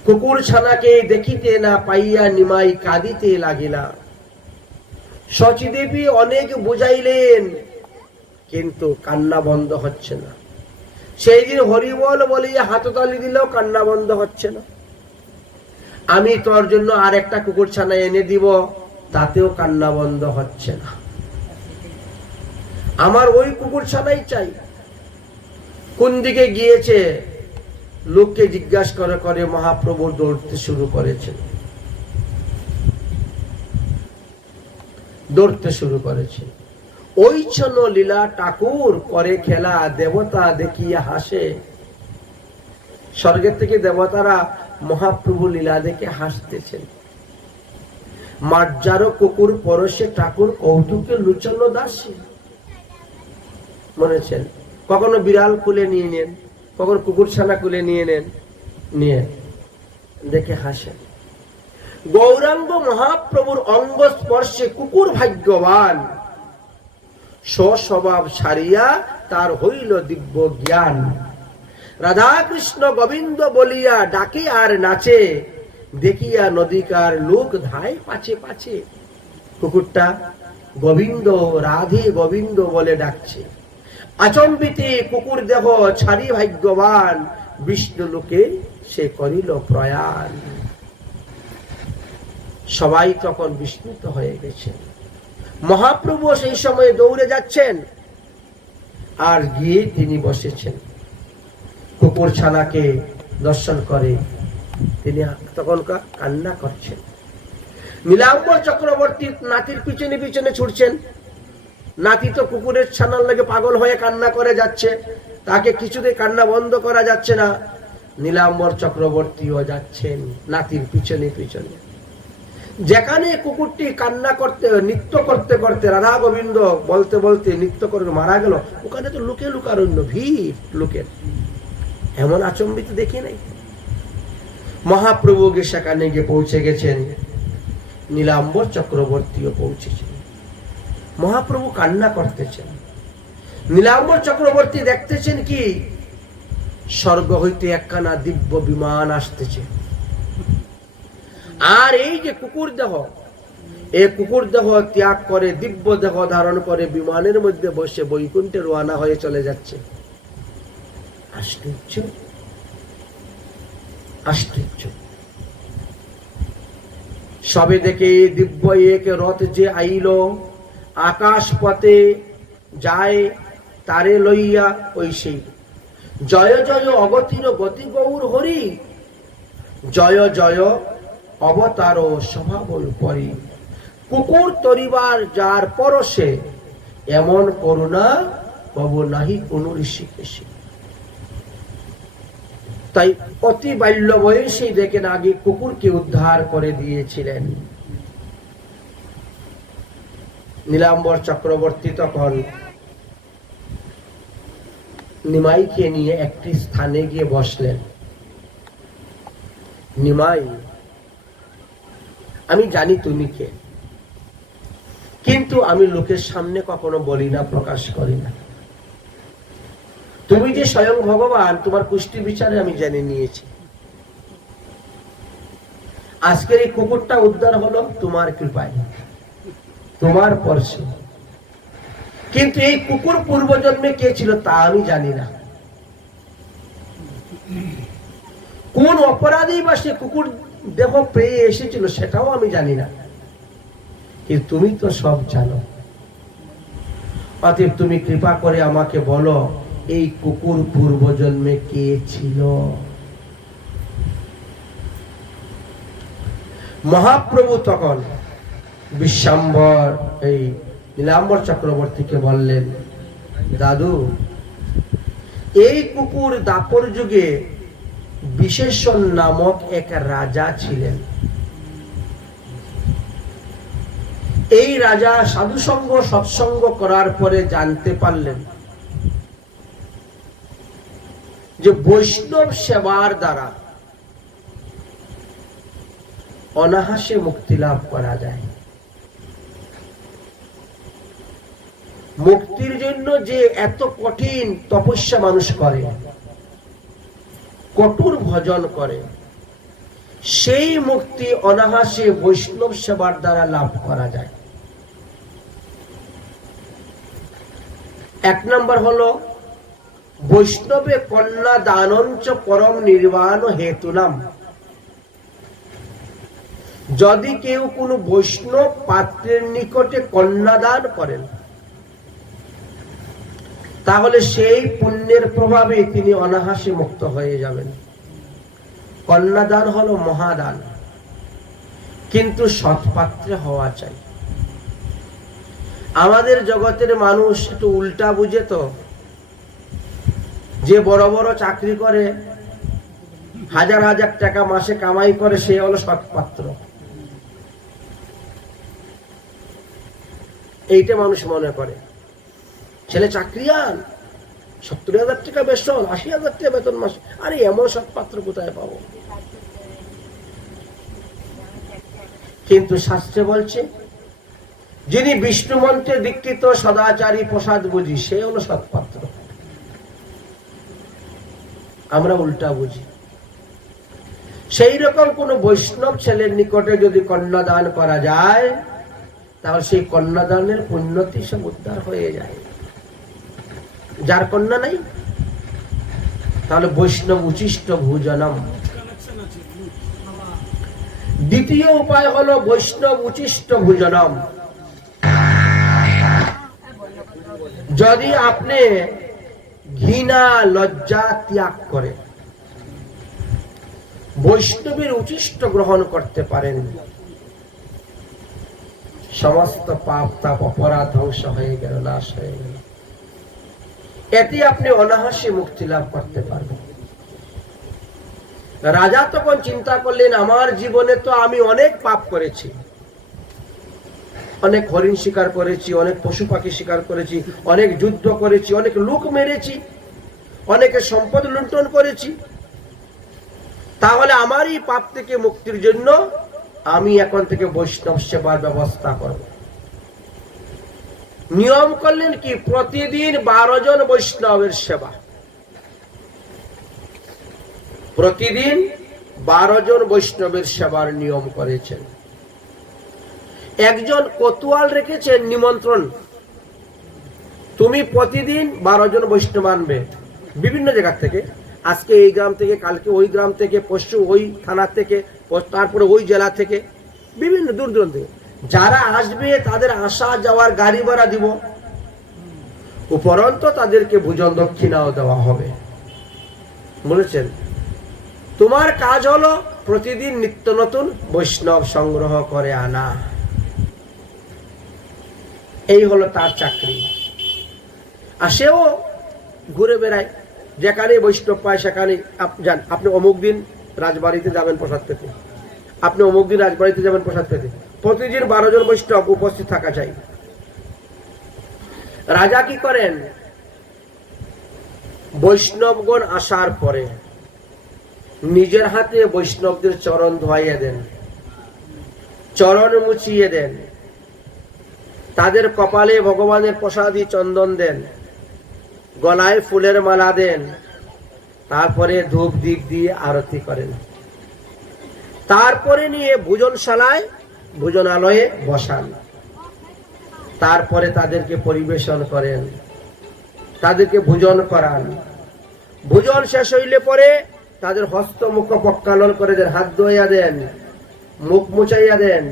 কুকুর ছানাকে দেখিতে না পাইয়া নিমাই কাঁদিতে লাগিলা। শচীদেবী অনেক বুঝাইলেন, কিন্তু কান্না বন্ধ হচ্ছে না। সেই দিন হরিবল বলিয়া হাততালি দিলেও কান্না বন্ধ হচ্ছে না। আমি তোর জন্য আর একটা কুকুর ছানা এনে দিব, তাতেও কান্না বন্ধ হচ্ছে না। আমার ওই কুকুর ছানাই চাই। কোন দিকে গিয়েছে লোককে জিজ্ঞাসা করে করে মহাপ্রভু দৌড়তে শুরু করেছেন, দৌড়তে শুরু করেছে। ওই ছন্ন লীলা ঠাকুর করে খেলা, দেবতা দেখিয়া হাসে। স্বর্গের থেকে দেবতারা মহাপ্রভু লীলা দেখে হাসতেছেন। মার্জারো কুকুর পরশে ঠাকুর কৌতুকে লুচানো দাসে। মনেছেন, কখনো বিড়াল খুলে নিয়ে নেন, কখনো কুকুর ছানা খুলে নিয়ে নেন, নিয়ে দেখে হাসেন। গৌরাঙ্গ মহাপ্রভুর অঙ্গ স্পর্শে কুকুর ভাগ্যবান, স্বস্বভাব ছাড়িয়া তার হইল দিব্য জ্ঞান। রাধা কৃষ্ণ গোবিন্দ বলিয়া ডাকে আর নাচে, দেখিয়া নদীকার লোক ধায় পাছে পাছে। কুকুরটা গোবিন্দ রাধে গোবিন্দ বলে ডাকছে। আচম্বিতে কুকুর দেহ ছাড়ি ভাগ্যবান, বিষ্ণু লোকে সে করিল প্রয়াণ। সবাই তখন বিস্মিত হয়ে গেছে। মহাপ্রভু সেই সময় দৌড়ে যাচ্ছেন, আর গিয়ে তিনি বসেছেন। কুকুর ছানাকে দর্শন করে তিনি তখন কান্না করছেন। নীলাম্বর চক্রবর্তী নাতির পিছনে পিছনে ছুটছেন। নাতি তো কুকুরের ছানার লাগে পাগল হয়ে কান্না করে যাচ্ছে, তাকে কিছুতে কান্না বন্ধ করা যাচ্ছে না। নীলাম্বর চক্রবর্তীও যাচ্ছেন নাতির পিছনে পিছনে। যেখানে কুকুরটি কান্না করতে নৃত্য করতে করতে রাধা গোবিন্দ বলতে বলতে নৃত্য করে মারা গেল, ওখানে তো লোকে লোকারণ্য, ভিড় লোকের। এমন আচম্বিত দেখি নাই। মহাপ্রভু সেখানে গিয়ে পৌঁছে গেছেন, নীলাম্বর চক্রবর্তীও পৌঁছেছেন। মহাপ্রভু কান্না করতেছেন। নীলাম্বর চক্রবর্তী দেখতেছেন কি স্বর্গ হইতে একখানা দিব্য বিমান আসতেছে, আর এই যে কুকুর দেহ, এই কুকুর দেহ ত্যাগ করে দিব্য দেহ ধারণ করে বিমানের মধ্যে বসে বৈকুণ্ঠে রওনা হয়ে চলে যাচ্ছে। আশ্চর্য, আশ্চর্য। সবে দেখে দিব্য এক রথ যে আইল, আকাশ পথে যায় তারে লইয়া ওই সেই। জয় জয় অগতির গতি গৌর হরি, জয় জয় অবতার স্বভাবল পরি। কুকুর তরিবার যার পরশে, এমন করুণা পাবো নাহি কোন ঋষিকেশে। তাই অতি বাল্য বয়সেই দেখেন আগে কুকুরকে উদ্ধার করে দিয়েছিলেন। নীলাম্বর চক্রবর্তী তখন নিমাইকে নিয়ে একটি স্থানে গিয়ে বসলেন। নিমাই, আমি জানি তুমি কে, কিন্তু আমি লোকের সামনে কখনো বলি না, প্রকাশ করি না। তুমি যে স্বয়ং ভগবান, তোমার কুষ্টি বিচারে আমি জেনে নিয়েছি। আজকের এই কুকুরটা উদ্ধার হলো তোমার কৃপায়, তোমার পরশে। কিন্তু এই কুকুর পূর্বজন্মে কে ছিল তা আমি জানি না। কোন অপরাধী বা সে কুকুর দেহ পেয়ে এসেছিল সেটাও আমি জানি না, কিন্তু তুমি তো সব জানো। অতএব তুমি কৃপা করে আমাকে বলো, এই কুকুর পূর্বজন্মে কে ছিল? মহাপ্রভু তখন বিশ্বম্বর এই নীলাম্বর চক্রবর্তীকে বললেন, দাদু, এই কুকুর দাপর যুগে বিশেষণ নামক এক রাজা ছিলেন। এই রাজা সাধুসঙ্গ সৎসঙ্গ করার পরে জানতে পারলেন যে বৈষ্ণব সেবার দ্বারা অনায়াসে মুক্তি লাভ করা যায়। মুক্তির জন্য যে এত কঠিন তপস্যা মানুষ করে, কঠোর ভজন করে, সেই মুক্তি অনায়াসে বৈষ্ণব সেবার দ্বারা লাভ করা যায়। এক নম্বর হলো বৈষ্ণবে কন্যা দানঞ্চ পরম নির্বাণ হেতুনাম। যদি কেউ কোনো বৈষ্ণব পাত্রের নিকটে কন্যাদান করেন, তাহলে সেই পুণ্যের প্রভাবে তিনি অনায়াসে মুক্ত হয়ে যাবেন। কন্যাদান হলো মহাদান, কিন্তু সৎপাত্রে হওয়া চাই। আমাদের জগতের মানুষ একটু উল্টা বুঝে তো, যে বড় বড় চাকরি করে, হাজার হাজার টাকা মাসে কামাই করে, সে হলো সৎপাত্র। এইটা মানুষ মনে করে। ছেলে চাকরিয়ান, 70,000 টাকা বেতন, 80,000 টাকা বেতন মাসে, আরে এমন সৎপাত্র কোথায় পাবো? কিন্তু শাস্ত্রে বলছে, যিনি বিষ্ণু মন্ত্রে দীক্ষিত সদাচারী প্রসাদ বুঝি, সে হলো সৎপাত্র। আমরা উল্টা বুঝি। সেই রকম কোন বৈষ্ণব ছেলের নিকটে যদি কন্যাদান করা যায়, তাহলে সেই কন্যাদানের পুণ্যতি সব উদ্ধার হয়ে যায়। যার কন্যা নাই, তাহলে বৈষ্ণব উচিষ্ট ভোজনম। দ্বিতীয় উপায় হলো বৈষ্ণব উচিষ্ট ভোজনম। যদি আপনি ঘৃণা লজ্জা ত্যাগ করে বৈষ্ণবের উচিষ্ট গ্রহণ করতে পারেন, সমস্ত পাপ তাপ অপরাধ ধ্বংস হয়ে গেল, নাশ হয়ে গেল। এতে আপনি অনায়াসে মুক্তি লাভ করতে পারবেন। রাজা তখন চিন্তা করলেন, আমার জীবনে তো আমি অনেক পাপ করেছি, অনেক হরিণ শিকার করেছি, অনেক পশু পাখি শিকার করেছি, অনেক যুদ্ধ করেছি, অনেক লোক মেরেছি, অনেকের সম্পদ লুণ্ঠন করেছি। তাহলে আমার এই পাপ থেকে মুক্তির জন্য আমি এখন থেকে বৈষ্ণব সেবার ব্যবস্থা করব। নিয়ম করলেন কি প্রতিদিন 12 জন বৈষ্ণবের সেবা, প্রতিদিন 12 জন বৈষ্ণবের সেবার নিয়ম করেছেন। একজন কোতোয়াল রেখেছেন নিমন্ত্রণ, তুমি প্রতিদিন 12 জন বৈষ্ণব আনবে বিভিন্ন জায়গা থেকে, আজকে এই গ্রাম থেকে, কালকে ওই গ্রাম থেকে, পরশু ওই থানা থেকে, তারপরে ওই জেলা থেকে, বিভিন্ন দূর দূরান্ত থেকে যারা আসবে তাদের আসা যাওয়ার গাড়ি ভাড়া দিব, উপরন্ত তাদেরকে ভোজন দক্ষিণাও দেওয়া হবে। বলেছেন তোমার কাজ হলো প্রতিদিন নিত্য নতুন বৈষ্ণব সংগ্রহ করে আনা, এই হলো তার চাকরি। আর সেও ঘুরে বেড়ায়, যেখানে বৈষ্ণব পায় সেখানে যান। আপনি অমুক দিন রাজবাড়িতে যাবেন প্রসাদ পেতে, আপনি অমুক দিন রাজবাড়িতে যাবেন প্রসাদ পেতে, প্রতিদিন 12 জন বৈষ্ণব উপস্থিত থাকা চাই। রাজা কি করেন, বৈষ্ণবগণ আসার পরে নিজের হাতে বৈষ্ণবদের চরণ ধোয়াইয়া দেন, চরণ মুছিয়ে দেন, তাদের কপালে ভগবানের প্রসাদী চন্দন দেন, গলায় ফুলের মালা দেন, তারপরে ধূপ দীপ দিয়ে আরতি করেন, তারপরে নিয়ে ভোজনশালায় ভোজনালয়ে বসান, তারপরে তাদেরকে পরিবেশন করেন, তাদেরকে ভোজন করান। ভোজন শেষ হইলে পরে তাদের হস্ত মুখ প্রক্ষালন করে দেন, হাত ধোয়া দেন, মুখ মুছাইয়া দেন,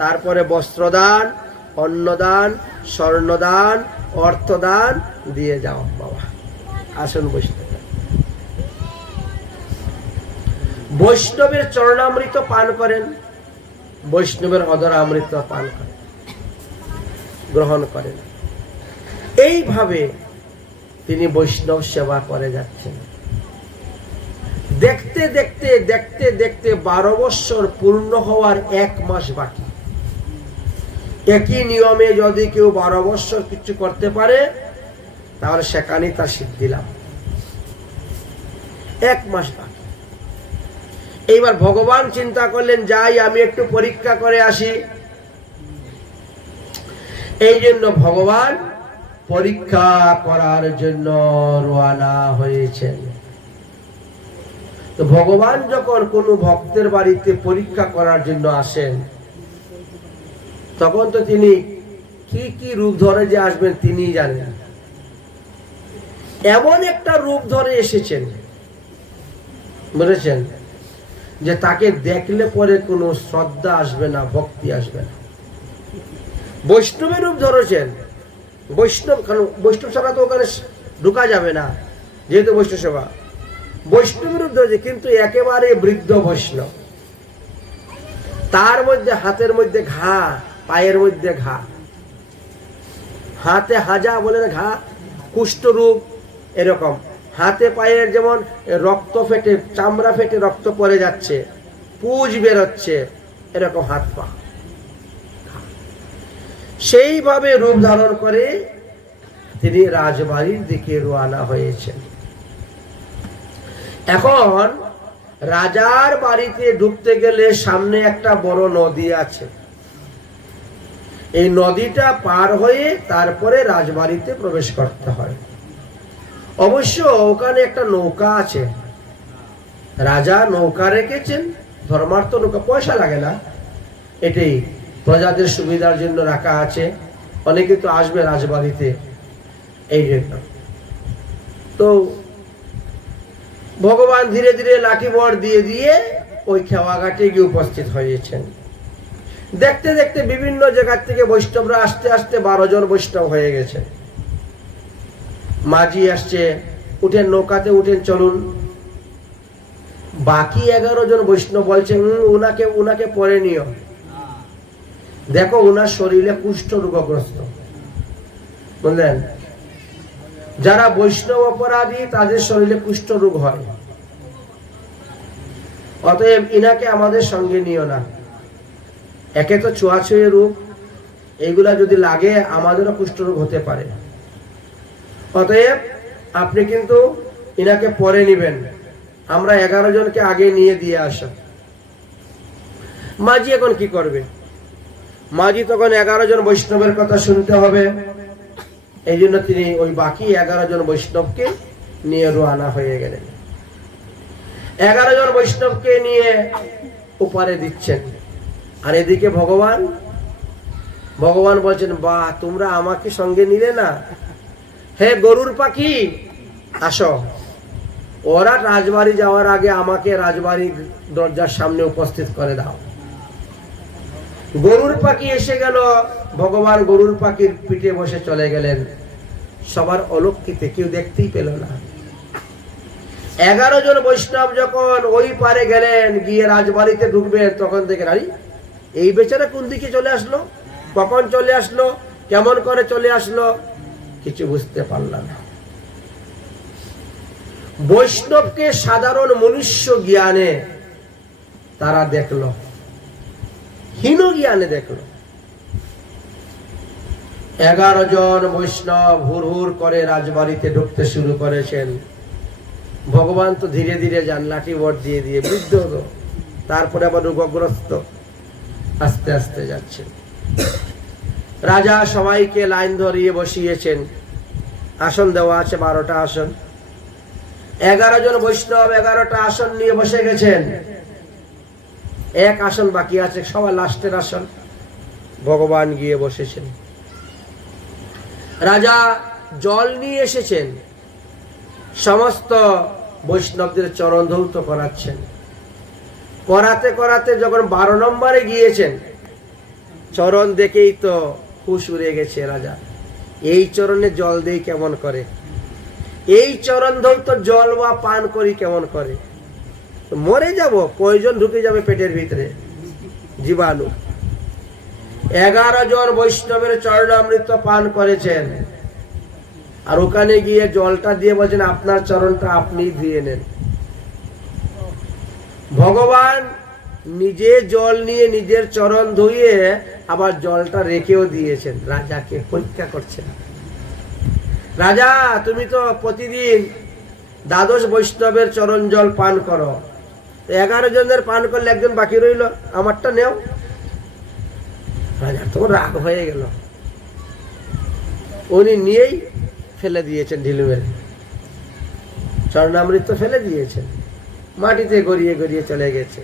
তারপরে বস্ত্রদান, অন্নদান, স্বর্ণদান, অর্থদান দিয়ে যাও। বাবা আসুন বৈষ্ণব, বৈষ্ণবের চরণামৃত পান করেন, বৈষ্ণবের অধরামৃত পান করেন, গ্রহণ করেন। এইভাবে তিনি বৈষ্ণব সেবা করে যাচ্ছেন। দেখতে দেখতে দেখতে দেখতে 12 বৎসর পূর্ণ হওয়ার 1 মাস বাকি। একই নিয়মে যদি কেউ 12 বৎসর কিছু করতে পারে তাহলে সেখানেই তার সিদ্ধি লাভ। 1 মাস বাকি। এইবার ভগবান চিন্তা করলেন যাই আমি একটু পরীক্ষা করে আসি। এই জন্য ভগবান পরীক্ষা করার জন্য রওনা হয়েছেন। তো ভগবান যখন কোনো ভক্তের বাড়িতে পরীক্ষা করার জন্য আসেন তখন তো তিনি কি কি রূপ ধরে যে আসবেন তিনিই জানেন। এমন একটা রূপ ধরে এসেছেন, বুঝেছেন, যে তাকে দেখলে পরে কোনো শ্রদ্ধা আসবে না, ভক্তি আসবে না। বৈষ্ণবের রূপ ধরেছেন, বৈষ্ণব ছাড়া তো ওখানে ঢুকা যাবে না, যেহেতু বৈষ্ণব সেবা। বৈষ্ণবের রূপ ধরেছে, কিন্তু একেবারে বৃদ্ধ বৈষ্ণব, তার মধ্যে হাতের মধ্যে ঘা, পায়ের মধ্যে ঘা, হাতে হাজা বলে না ঘা, কুষ্ঠরোগ এরকম, হাতে পায়ের যেমন রক্ত ফেটে, চামড়া ফেটে রক্ত পড়ে যাচ্ছে, পুজ বেরোচ্ছে, এরকম হাত পা। সেইভাবে রূপ ধারণ করে তিনি রাজবাড়ির দিকে রওনা হয়েছেন। এখন রাজার বাড়িতে ঢুকতে গেলে সামনে একটা বড় নদী আছে, এই নদীটা পার হয়ে তারপরে রাজবাড়িতে প্রবেশ করতে হয়। অবশ্য ওখানে একটা নৌকা আছে, রাজা নৌকা রেখেছেন, ধর্মার্থ নৌকা, পয়সা লাগে না, এটাই প্রজাদের সুবিধার জন্য রাখা আছে। অনেকে তো আসবে রাজবাড়িতে, এই জন্য। তো ভগবান ধীরে ধীরে লাঠি বড় দিয়ে দিয়ে ওই খেওয়াঘাটে গিয়ে উপস্থিত হয়েছেন। দেখতে দেখতে বিভিন্ন জায়গা থেকে বৈষ্ণবরা আসতে আসতে 12 জন বৈষ্ণব হয়ে গেছে। মাঝি আসছে, উঠেন নৌকাতে, উঠেন চলুন। বাকি 11 জন বৈষ্ণব বলছে উনাকে পরে নিও, দেখো উনার শরীরে কুষ্ঠ রোগগ্রস্ত। বুঝলেন, যারা বৈষ্ণব অপরাধী তাদের শরীরে কুষ্ঠ রোগ হয়, অতএব ইনাকে আমাদের সঙ্গে নিও না। একে তো ছোঁয়াছুঁয়ি রোগ, এইগুলা যদি লাগে আমাদেরও কুষ্ঠ রোগ হতে পারে। অতএব আপনি কিন্তু ইনাকে পরে নিবেন, আমরা 11 জনকে আগে নিয়ে দিয়ে আসা। মাঝি এখন কি করবে? মাঝি তখন 11 জন বৈষ্ণবের কথা শুনতে হবে, এই জন্য তিনি ওই বাকি 11 জন বৈষ্ণবকে নিয়ে রওনা হয়ে গেলেন। 11 জন বৈষ্ণবকে নিয়ে উপারে দিচ্ছেন, আর এদিকে ভগবান বলছেন, বাহ, তোমরা আমাকে সঙ্গে নিলে না, হে গরুর পাখি আসো। ওরা রাজবাড়ি যাওয়ার আগে আমাকে রাজবাড়ির দরজার সামনে উপস্থিত করে দাও। গরুর পাখি এসে গেল, ভগবান গরুর পাখির পিঠে বসে চলে গেলেন। সবার অলক্ষিতে কেউ দেখতেই পেল না। 11 জন বৈষ্ণব যখন ওই পারে গেলেন, গিয়ে রাজবাড়িতে ঢুকবেন, তখন দেখেন আরে এই বেচারা কোন দিকে চলে আসলো, কখন চলে আসলো, কেমন করে চলে আসলো, কিছু বুঝতে পারলাম না। বৈষ্ণবকে সাধারণ মনুষ্য জ্ঞানে তারা দেখলো, হীন জ্ঞানে দেখলো। 11 জন বৈষ্ণব হুর হুর করে রাজবাড়িতে ঢুকতে শুরু করেছেন। ভগবান তো ধীরে ধীরে যান, লাঠি বট দিয়ে দিয়ে, বৃদ্ধ তো, তারপরে আবার রোগগ্রস্ত, আস্তে আস্তে যাচ্ছেন। রাজা সবাইকে লাইন ধরিয়ে বসিয়েছেন, আসন দেওয়া আছে 12টা আসন। 11 জন বৈষ্ণব 11টা আসন নিয়ে বসে গেছেন। এক আসন বাকি আছে, সবার লাস্টের আসন। ভগবান গিয়ে বসেছেন। রাজা জল নিয়ে এসেছেন, সমস্ত বৈষ্ণবদের চরণ ধৌত করাচ্ছেন। করাতে করাতে যখন 12 নম্বরে গিয়েছেন, চরণ দেখেই তো হুঁশ উড়ে গেছে রাজা, এই চরণে জল দেই কেমন করে, এই চরণ ধৌত জল বা পান করি কেমন করে, মরে যাব, পয়জন ঢুকে যাবে পেটের ভিতরে, জীবাণু। 11 জন বৈষ্ণবের চরণামৃত পান করেছেন, আর ওখানে গিয়ে জলটা দিয়ে বলছেন আপনার চরণটা আপনি ধুয়ে নেন। ভগবান নিজে জল নিয়ে নিজের চরণ ধুয়ে আবার জলটা রেখেও দিয়েছেন, রাজাকে পরীক্ষা করছেন। রাজা, তুমি তো প্রতিদিন 12 বৈষ্ণবের চরণ জল পান করো, 11 জনের পান করলে একজন বাকি রইল, আমারটা নেও। রাজা তো রাগ হয়ে গেল, উনি নিয়েই ফেলে দিয়েছেন, ঢিলু মেরে চরণামৃত ফেলে দিয়েছেন, মাটিতে গড়িয়ে গড়িয়ে চলে গেছে।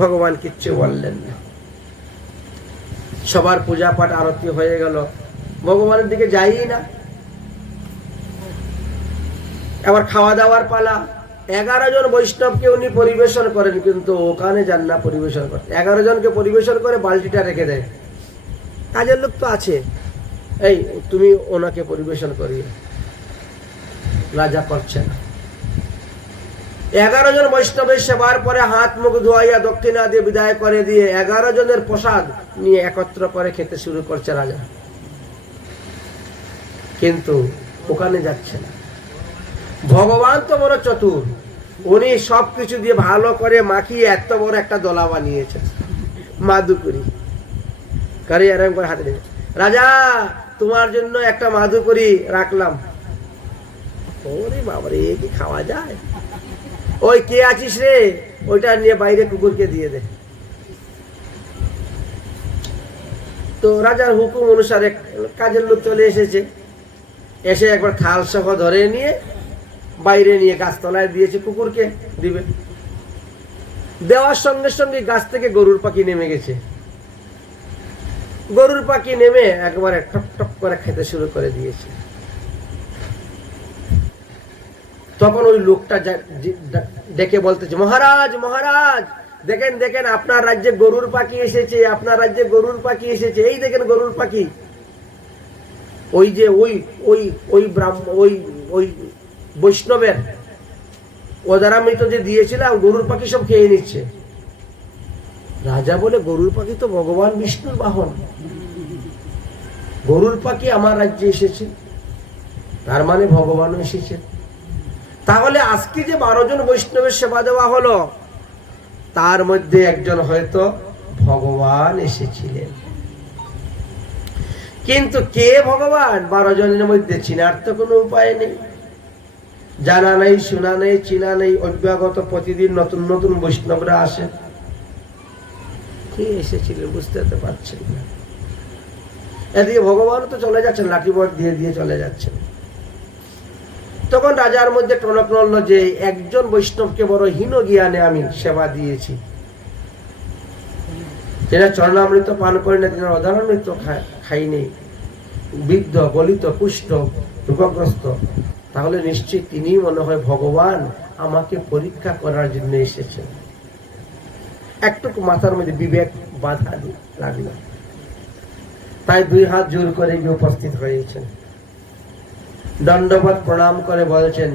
ভগবান কিচ্ছু বললেন না। সবার পূজা পাঠ আরতি হয়ে গেল, ভগবানের দিকে যাই না। আবার খাওয়া দাওয়ার পালা। 11 জন বৈষ্ণবকে উনি পরিবেশন করেন, কিন্তু ওখানে যান না পরিবেশন করতে। 11 জনকে পরিবেশন করে বালতিটা রেখে দেয়, কাজের লোক তো আছে, এই তুমি ওনাকে পরিবেশন করিয়ে। রাজা করছে না। 11 জন বৈষ্ণবের সেবার পরে হাত মুখ ধোয়াইয়া দক্ষিণা দিয়ে বিদায় করে দিয়ে 11 জনের প্রসাদ নিয়ে একত্র করে খেতে শুরু করছে রাজা, কিন্তু ওখানে যাচ্ছে না। ভগবান তো বড় চতুর, উনি সবকিছু দিয়ে ভালো করে মাখিয়ে এত বড় একটা দলা বানিয়েছেন, মাদুকুরি কারি আরাম করে হাতে নিয়ে, রাজা তোমার জন্য একটা মাদুকুরি রাখলাম। ওরে বাবারে, কি খাওয়া যায়? ওই কে আছিস রে, ওইটা নিয়ে বাইরে কুকুরকে দিয়ে দে। তো রাজার হুকুম অনুসারে কাজের লোক চলে এসেছে, এসে একবার থাল সহ ধরে নিয়ে বাইরে নিয়ে গাছতলায় দিয়েছে, কুকুরকে দিবে। দেওয়ার সঙ্গে সঙ্গে গাছ থেকে গরুর পাখি নেমে গেছে। গরুর পাখি নেমে একবারে টক টক করে খেতে শুরু করে দিয়েছে। তখন ওই লোকটা ডেকে বলতেছে, মহারাজ মহারাজ, দেখেন দেখেন আপনার রাজ্যে গরুর পাখি এসেছে, আপনার রাজ্যে গরুর পাখি এসেছে, এই দেখেন গরুর পাখি। ওই যে ওই ওই ওই ওই ওই বৈষ্ণবের ওদারামৃত যে দিয়েছিলাম, গরুর পাখি সব খেয়ে নিচ্ছে। রাজা বলে, গরুর পাখি তো ভগবান বিষ্ণুর বাহন, গরুর পাখি আমার রাজ্যে এসেছে, তার মানে ভগবানও এসেছে। তাহলে আজকে যে 12 জন বৈষ্ণবের সেবা দেওয়া হলো, তার মধ্যে একজন হয়তো ভগবান এসেছিলেন। কিন্তু কে ভগবান 12 জনের মধ্যে চিনার তো কোনো উপায় নেই, জানা নেই, শোনা নেই, চিনা নেই। অভ্যাগত প্রতিদিন নতুন নতুন বৈষ্ণবরা আসে, কে এসেছিলেন বুঝতে তো পারছেন না। এদিকে ভগবান তো চলে যাচ্ছেন, লাঠি বট দিয়ে দিয়ে চলে যাচ্ছেন। তখন রাজার মধ্যে টনক নড়ল যে একজন বৈষ্ণবকে বড় হীন জ্ঞানে আমি সেবা দিয়েছি, যেটা চরণামৃত পান করে না, তিনি অধারামৃত খাইনি, বৃদ্ধ গলিত কুষ্ঠ রোগগ্রস্ত, তাহলে নিশ্চয়ই তিনি মনে হয় ভগবান আমাকে পরীক্ষা করার জন্য এসেছেন। একটুকু মাথার মধ্যে বিবেক বাধা লাগলো, তাই 2 হাত জোর করে গিয়ে উপস্থিত হয়েছেন। দণ্ডবত প্রণাম করে বলছেন,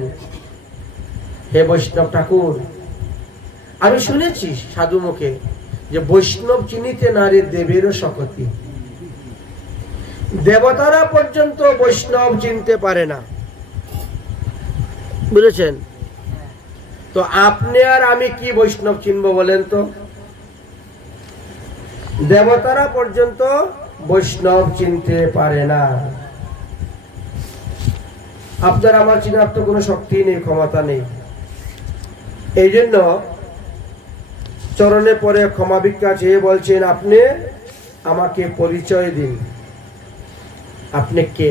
হে বৈষ্ণব ঠাকুর, আমি শুনেছি সাধু মুখে যে বৈষ্ণব চিনিতে নারী দেবেরও শক্তি, দেবতারা পর্যন্ত বৈষ্ণব চিনতে পারে না, বুঝেছেন? তো আপনি আর আমি কি বৈষ্ণব চিনবো বলেন তো? দেবতারা পর্যন্ত বৈষ্ণব চিনতে পারে না। আপনার আমার চিনার তো কোনো শক্তি নেই, ক্ষমতা নেই। এই জন্য চরণে পরে ক্ষমা ভিক্ষা চেয়ে বলছেন, আপনি আমাকে পরিচয় দিন, আপনি কে?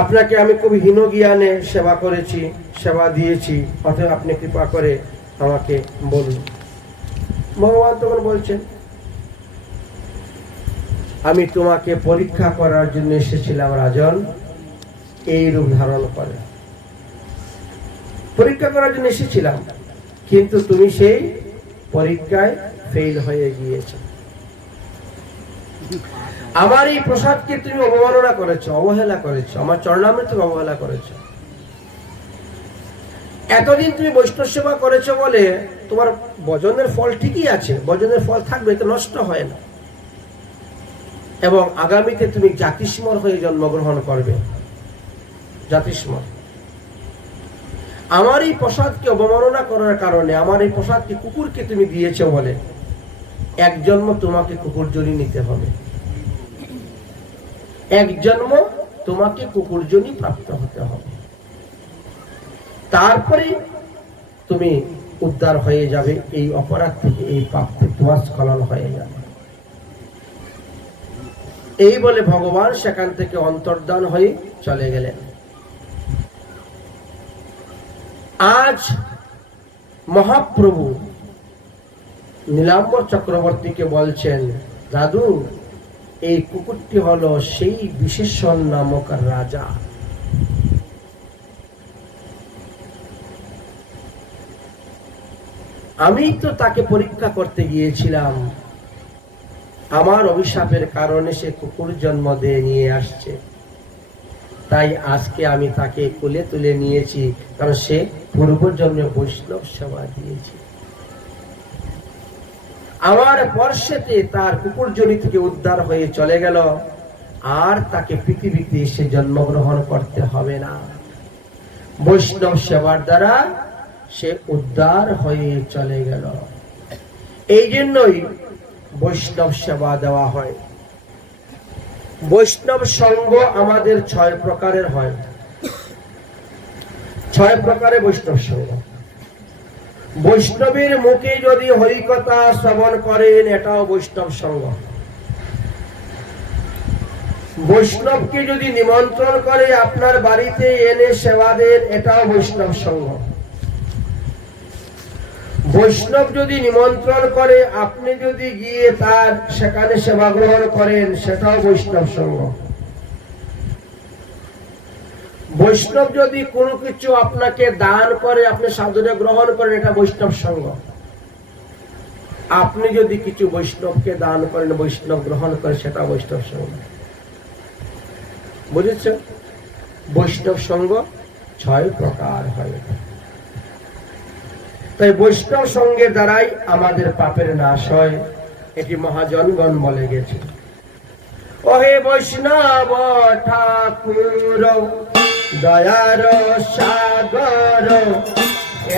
আপনাকে আমি খুব হীন জ্ঞানে সেবা করেছি, সেবা দিয়েছি, অতএব আপনি কৃপা করে আমাকে বলুন। ভগবান তখন বলছেন, আমি তোমাকে পরীক্ষা করার জন্য এসেছিলাম রাজন, এই রূপ ধারণ করে পরীক্ষা করার জন্য এসেছিলাম, কিন্তু তুমি সেই পরীক্ষায় ফেল হয়ে গিয়েছ। আমার এই প্রসাদকে তুমি অবমাননা করেছো, অবহেলা করেছো, আমার চরণামৃত অবহেলা করেছো। এতদিন তুমি বৈষ্ণব সেবা করেছো বলে তোমার ভজনের ফল ঠিকই আছে, ভজনের ফল থাকবে, এটা নষ্ট হয় না, এবং আগামীতে তুমি জাতিস্মর হয়ে জন্মগ্রহণ করবে, জাতিস্মর। আমার এই প্রসাদকে অবমাননা করার কারণে, আমার এই প্রসাদকে কুকুরকে তুমি দিয়েছো বলে এক জন্ম তোমাকে কুকুর জনি নিতে হবে, এক জন্ম তোমাকে কুকুর জনি প্রাপ্ত হতে হবে, তারপরে তুমি উদ্ধার হয়ে যাবে এই অপরাধ থেকে, এই পাপ থেকে তোমার স্খলন হয়ে যাবে। এই বলে ভগবান সেখান থেকে অন্তর্ধান হয়ে চলে গেলেন। আজ মহাপ্রভু নীলাম্বর চক্রবর্তীকে বলছেন, দাদু, এই কুকুরটি হলো সেই বিশেষণ নামক রাজা। আমি তো তাকে পরীক্ষা করতে গিয়েছিলাম, আমার অভিশাপের কারণে সে কুকুর জন্ম দিয়ে নিয়ে আসছে, তাই আজকে আমি তাকে কোলে তুলে নিয়েছি, কারণ সে পূর্বজন্মে বৈষ্ণব সেবা দিয়েছে। আমার স্পর্শেতে তার কুকুরজনি থেকে উদ্ধার হয়ে চলে গেল, আর তাকে পৃথিবীতে এসে জন্মগ্রহণ করতে হবে না। বৈষ্ণব সেবার দ্বারা সে উদ্ধার হয়ে চলে গেল। এই জন্যই বৈষ্ণব সেবা দেওয়া হয়। বৈষ্ণব সঙ্গ আমাদের 6 প্রকারের হয়, 6 প্রকারের বৈষ্ণব সঙ্গ। বৈষ্ণবের মুখে যদি হরিকথা শ্রবণ করেন, এটাও বৈষ্ণব সঙ্গ। বৈষ্ণবকে যদি নিমন্ত্রণ করে আপনার বাড়িতে এনে সেবা দেন, এটাও বৈষ্ণব সঙ্গ। বৈষ্ণব যদি নিমন্ত্রণ করে আপনি যদি গিয়ে তার সেখানে সেবা গ্রহণ করেন, সেটাও বৈষ্ণব সঙ্গ। বৈষ্ণব যদি কোনো কিছু আপনাকে দান করে, আপনি সাদরে গ্রহণ করেন, এটা বৈষ্ণব সঙ্গ। আপনি যদি কিছু বৈষ্ণবকে দান করেন, বৈষ্ণব গ্রহণ করে, সেটা বৈষ্ণব সঙ্গ। বুঝেছেন? বৈষ্ণব সঙ্গ 6 প্রকার হয়। তাই বৈষ্ণব সঙ্গের দ্বারাই আমাদের পাপের নাশ হয়, এটি মহাজনগণ বলে গেছে। ওহে বৈষ্ণব ঠাকুর দয়ার সাগর,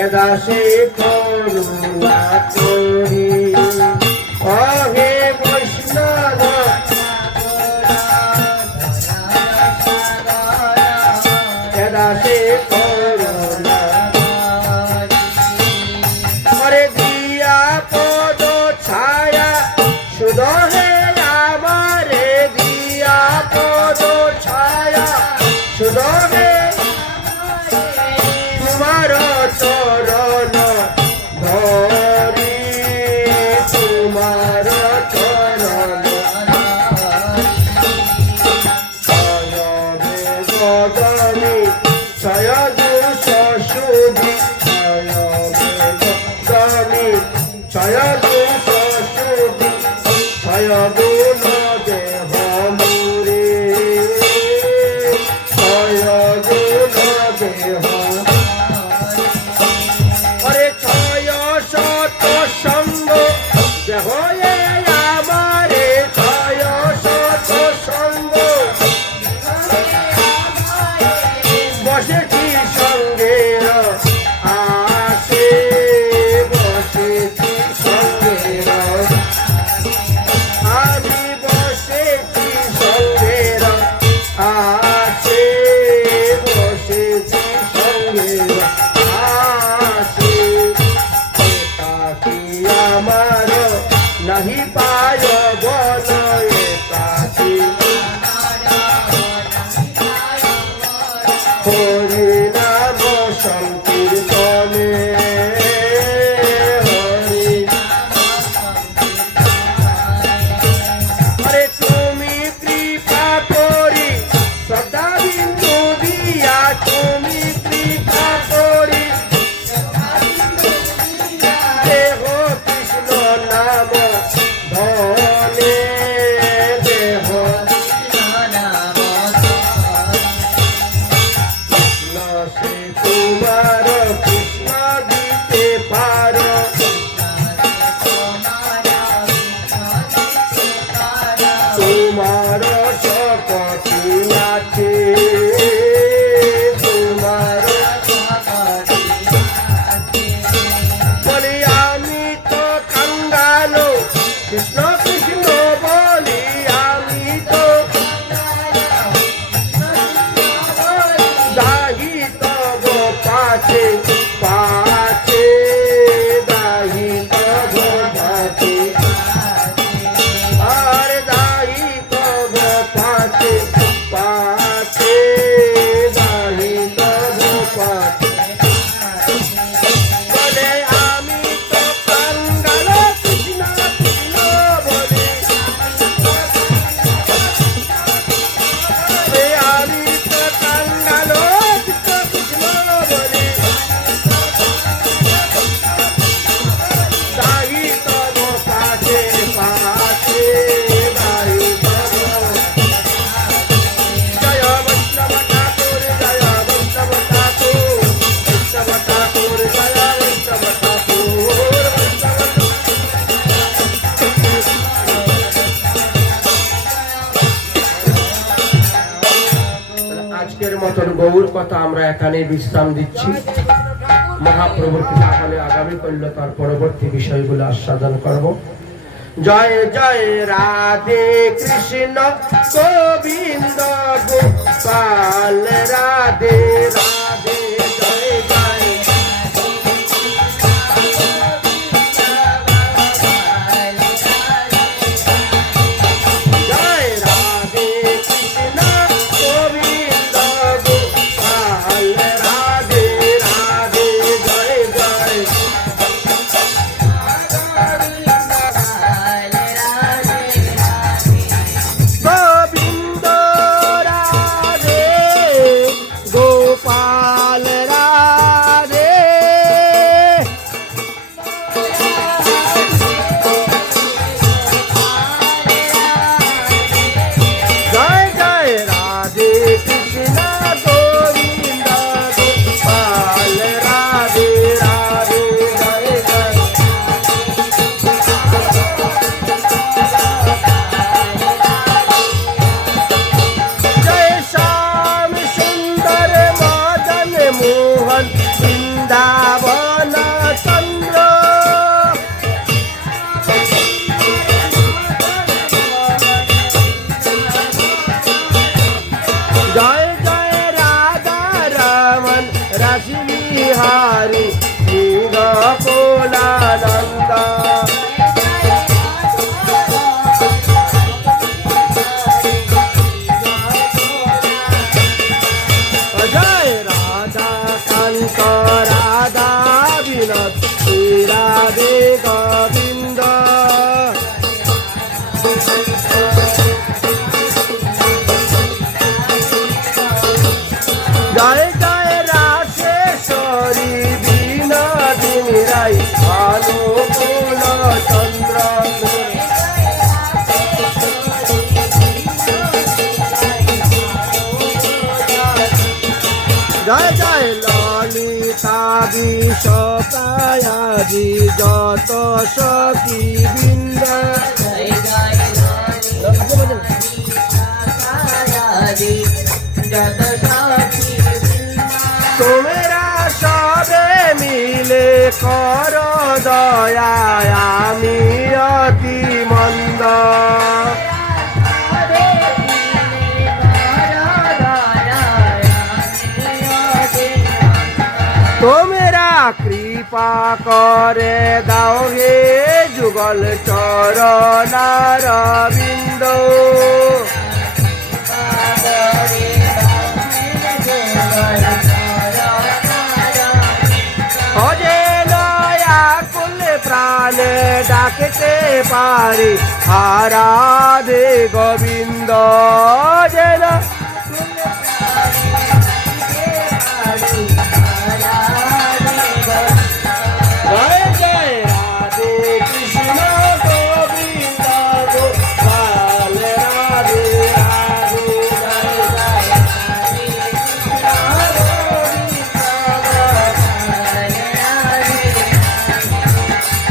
এদাসে করুণা করি। ওহে বৈষ্ণব এদাসে করুণা, হরে ছয়দু সসুদি ছয়দমি ছয়দু সসুদি ছয়দু দেহ মুরে ছয়দু দেহ অরে ছয় শত সঙ্গ দেহ আমারে ছয় শত সঙ্গ বসেছি সঙ্গের আসে বসেছি সঙ্গের আমি বসেছি সঙ্গের আসে বসেছি সঙ্গের আসে এটা কি আমার নাহি পায় বল এটা কি হরি নাম সংকীর্তনে হরি আরে তুমি কৃপা করি সদা বিন্দু দিয়া তুমি কৃপা করি দেহ কৃষ্ণ নাম ধনে দেহ সে তোমার কৃষ্ণ দিতে পারো তোমার শপথি আছে তোমার বলি আমি তো কাঙ্গালো কৃষ্ণ কৃষ্ণ বলি আমি তো দাহি তব পাছে পাছে দাহি তব পাছে আর দাহি তব পাছে পাছে দাহি তব পাছে বলে আমি তো কাঙ্গাল কৃষ্ণ কৃষ্ণ বলে আমি তো কাঙ্গাল কৃষ্ণ কৃষ্ণ বলে দাহি তব পাছে পাছে দাহি তব জয় বৈষ্ণব ঠাকুর জয় বৈষ্ণব ঠাকুর বৈষ্ণব ঠাকুর জয় বৈষ্ণব ঠাকুর আজকের মতন গৌর কথা আমরা এখানে বিশ্রাম দিচ্ছি। মহাপ্রভুর কৃপা হলে আগামী করলে তার পরবর্তী বিষয়গুলো আস্বাদন করব। জয় জয় রাধে কৃষ্ণ গোবিন্দ গোপাল রাধে রাধে জয় জয় জয় রাধে কৃষ্ণ গোবিন্দ গোপাল রাধে রাধে জয় জয় গোবিন্দ রাধে গোপাল রাধে জয় জয় রাধে কৃষ্ণ গোবিন্দ গোপাল রাধে রাধে জয় জয় जय श्याम सुंदर मदन मोहन वृंदावन चंद्र जय जय राधा रमन रस बिहारी सिंह कोलानंदा जय राधा कांत राधा विनोद श्री राधे गोविंद जय जय জয় ললিতা বিষপায়াদি যত সখী বৃন্দ তোমরা সবে মিলে কর দয়া আমি অতি মন্দ তোমরা কৃপা করে দাও হে যুগল চরণার বিন্দ অজে নয়া কুলে প্রাণে ডাকতে পারি আরাধে গোবিন্দ যেন জয় জয় রাধে কৃষ্ণ গোবিন্দ গোপাল রাধে রাধে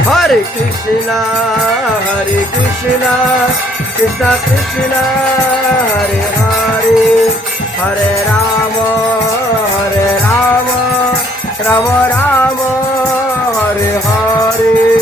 হরে কৃষ্ণ কৃষ্ণ কৃষ্ণ হরে হরে হরে রাম রাম রাম হরে হরে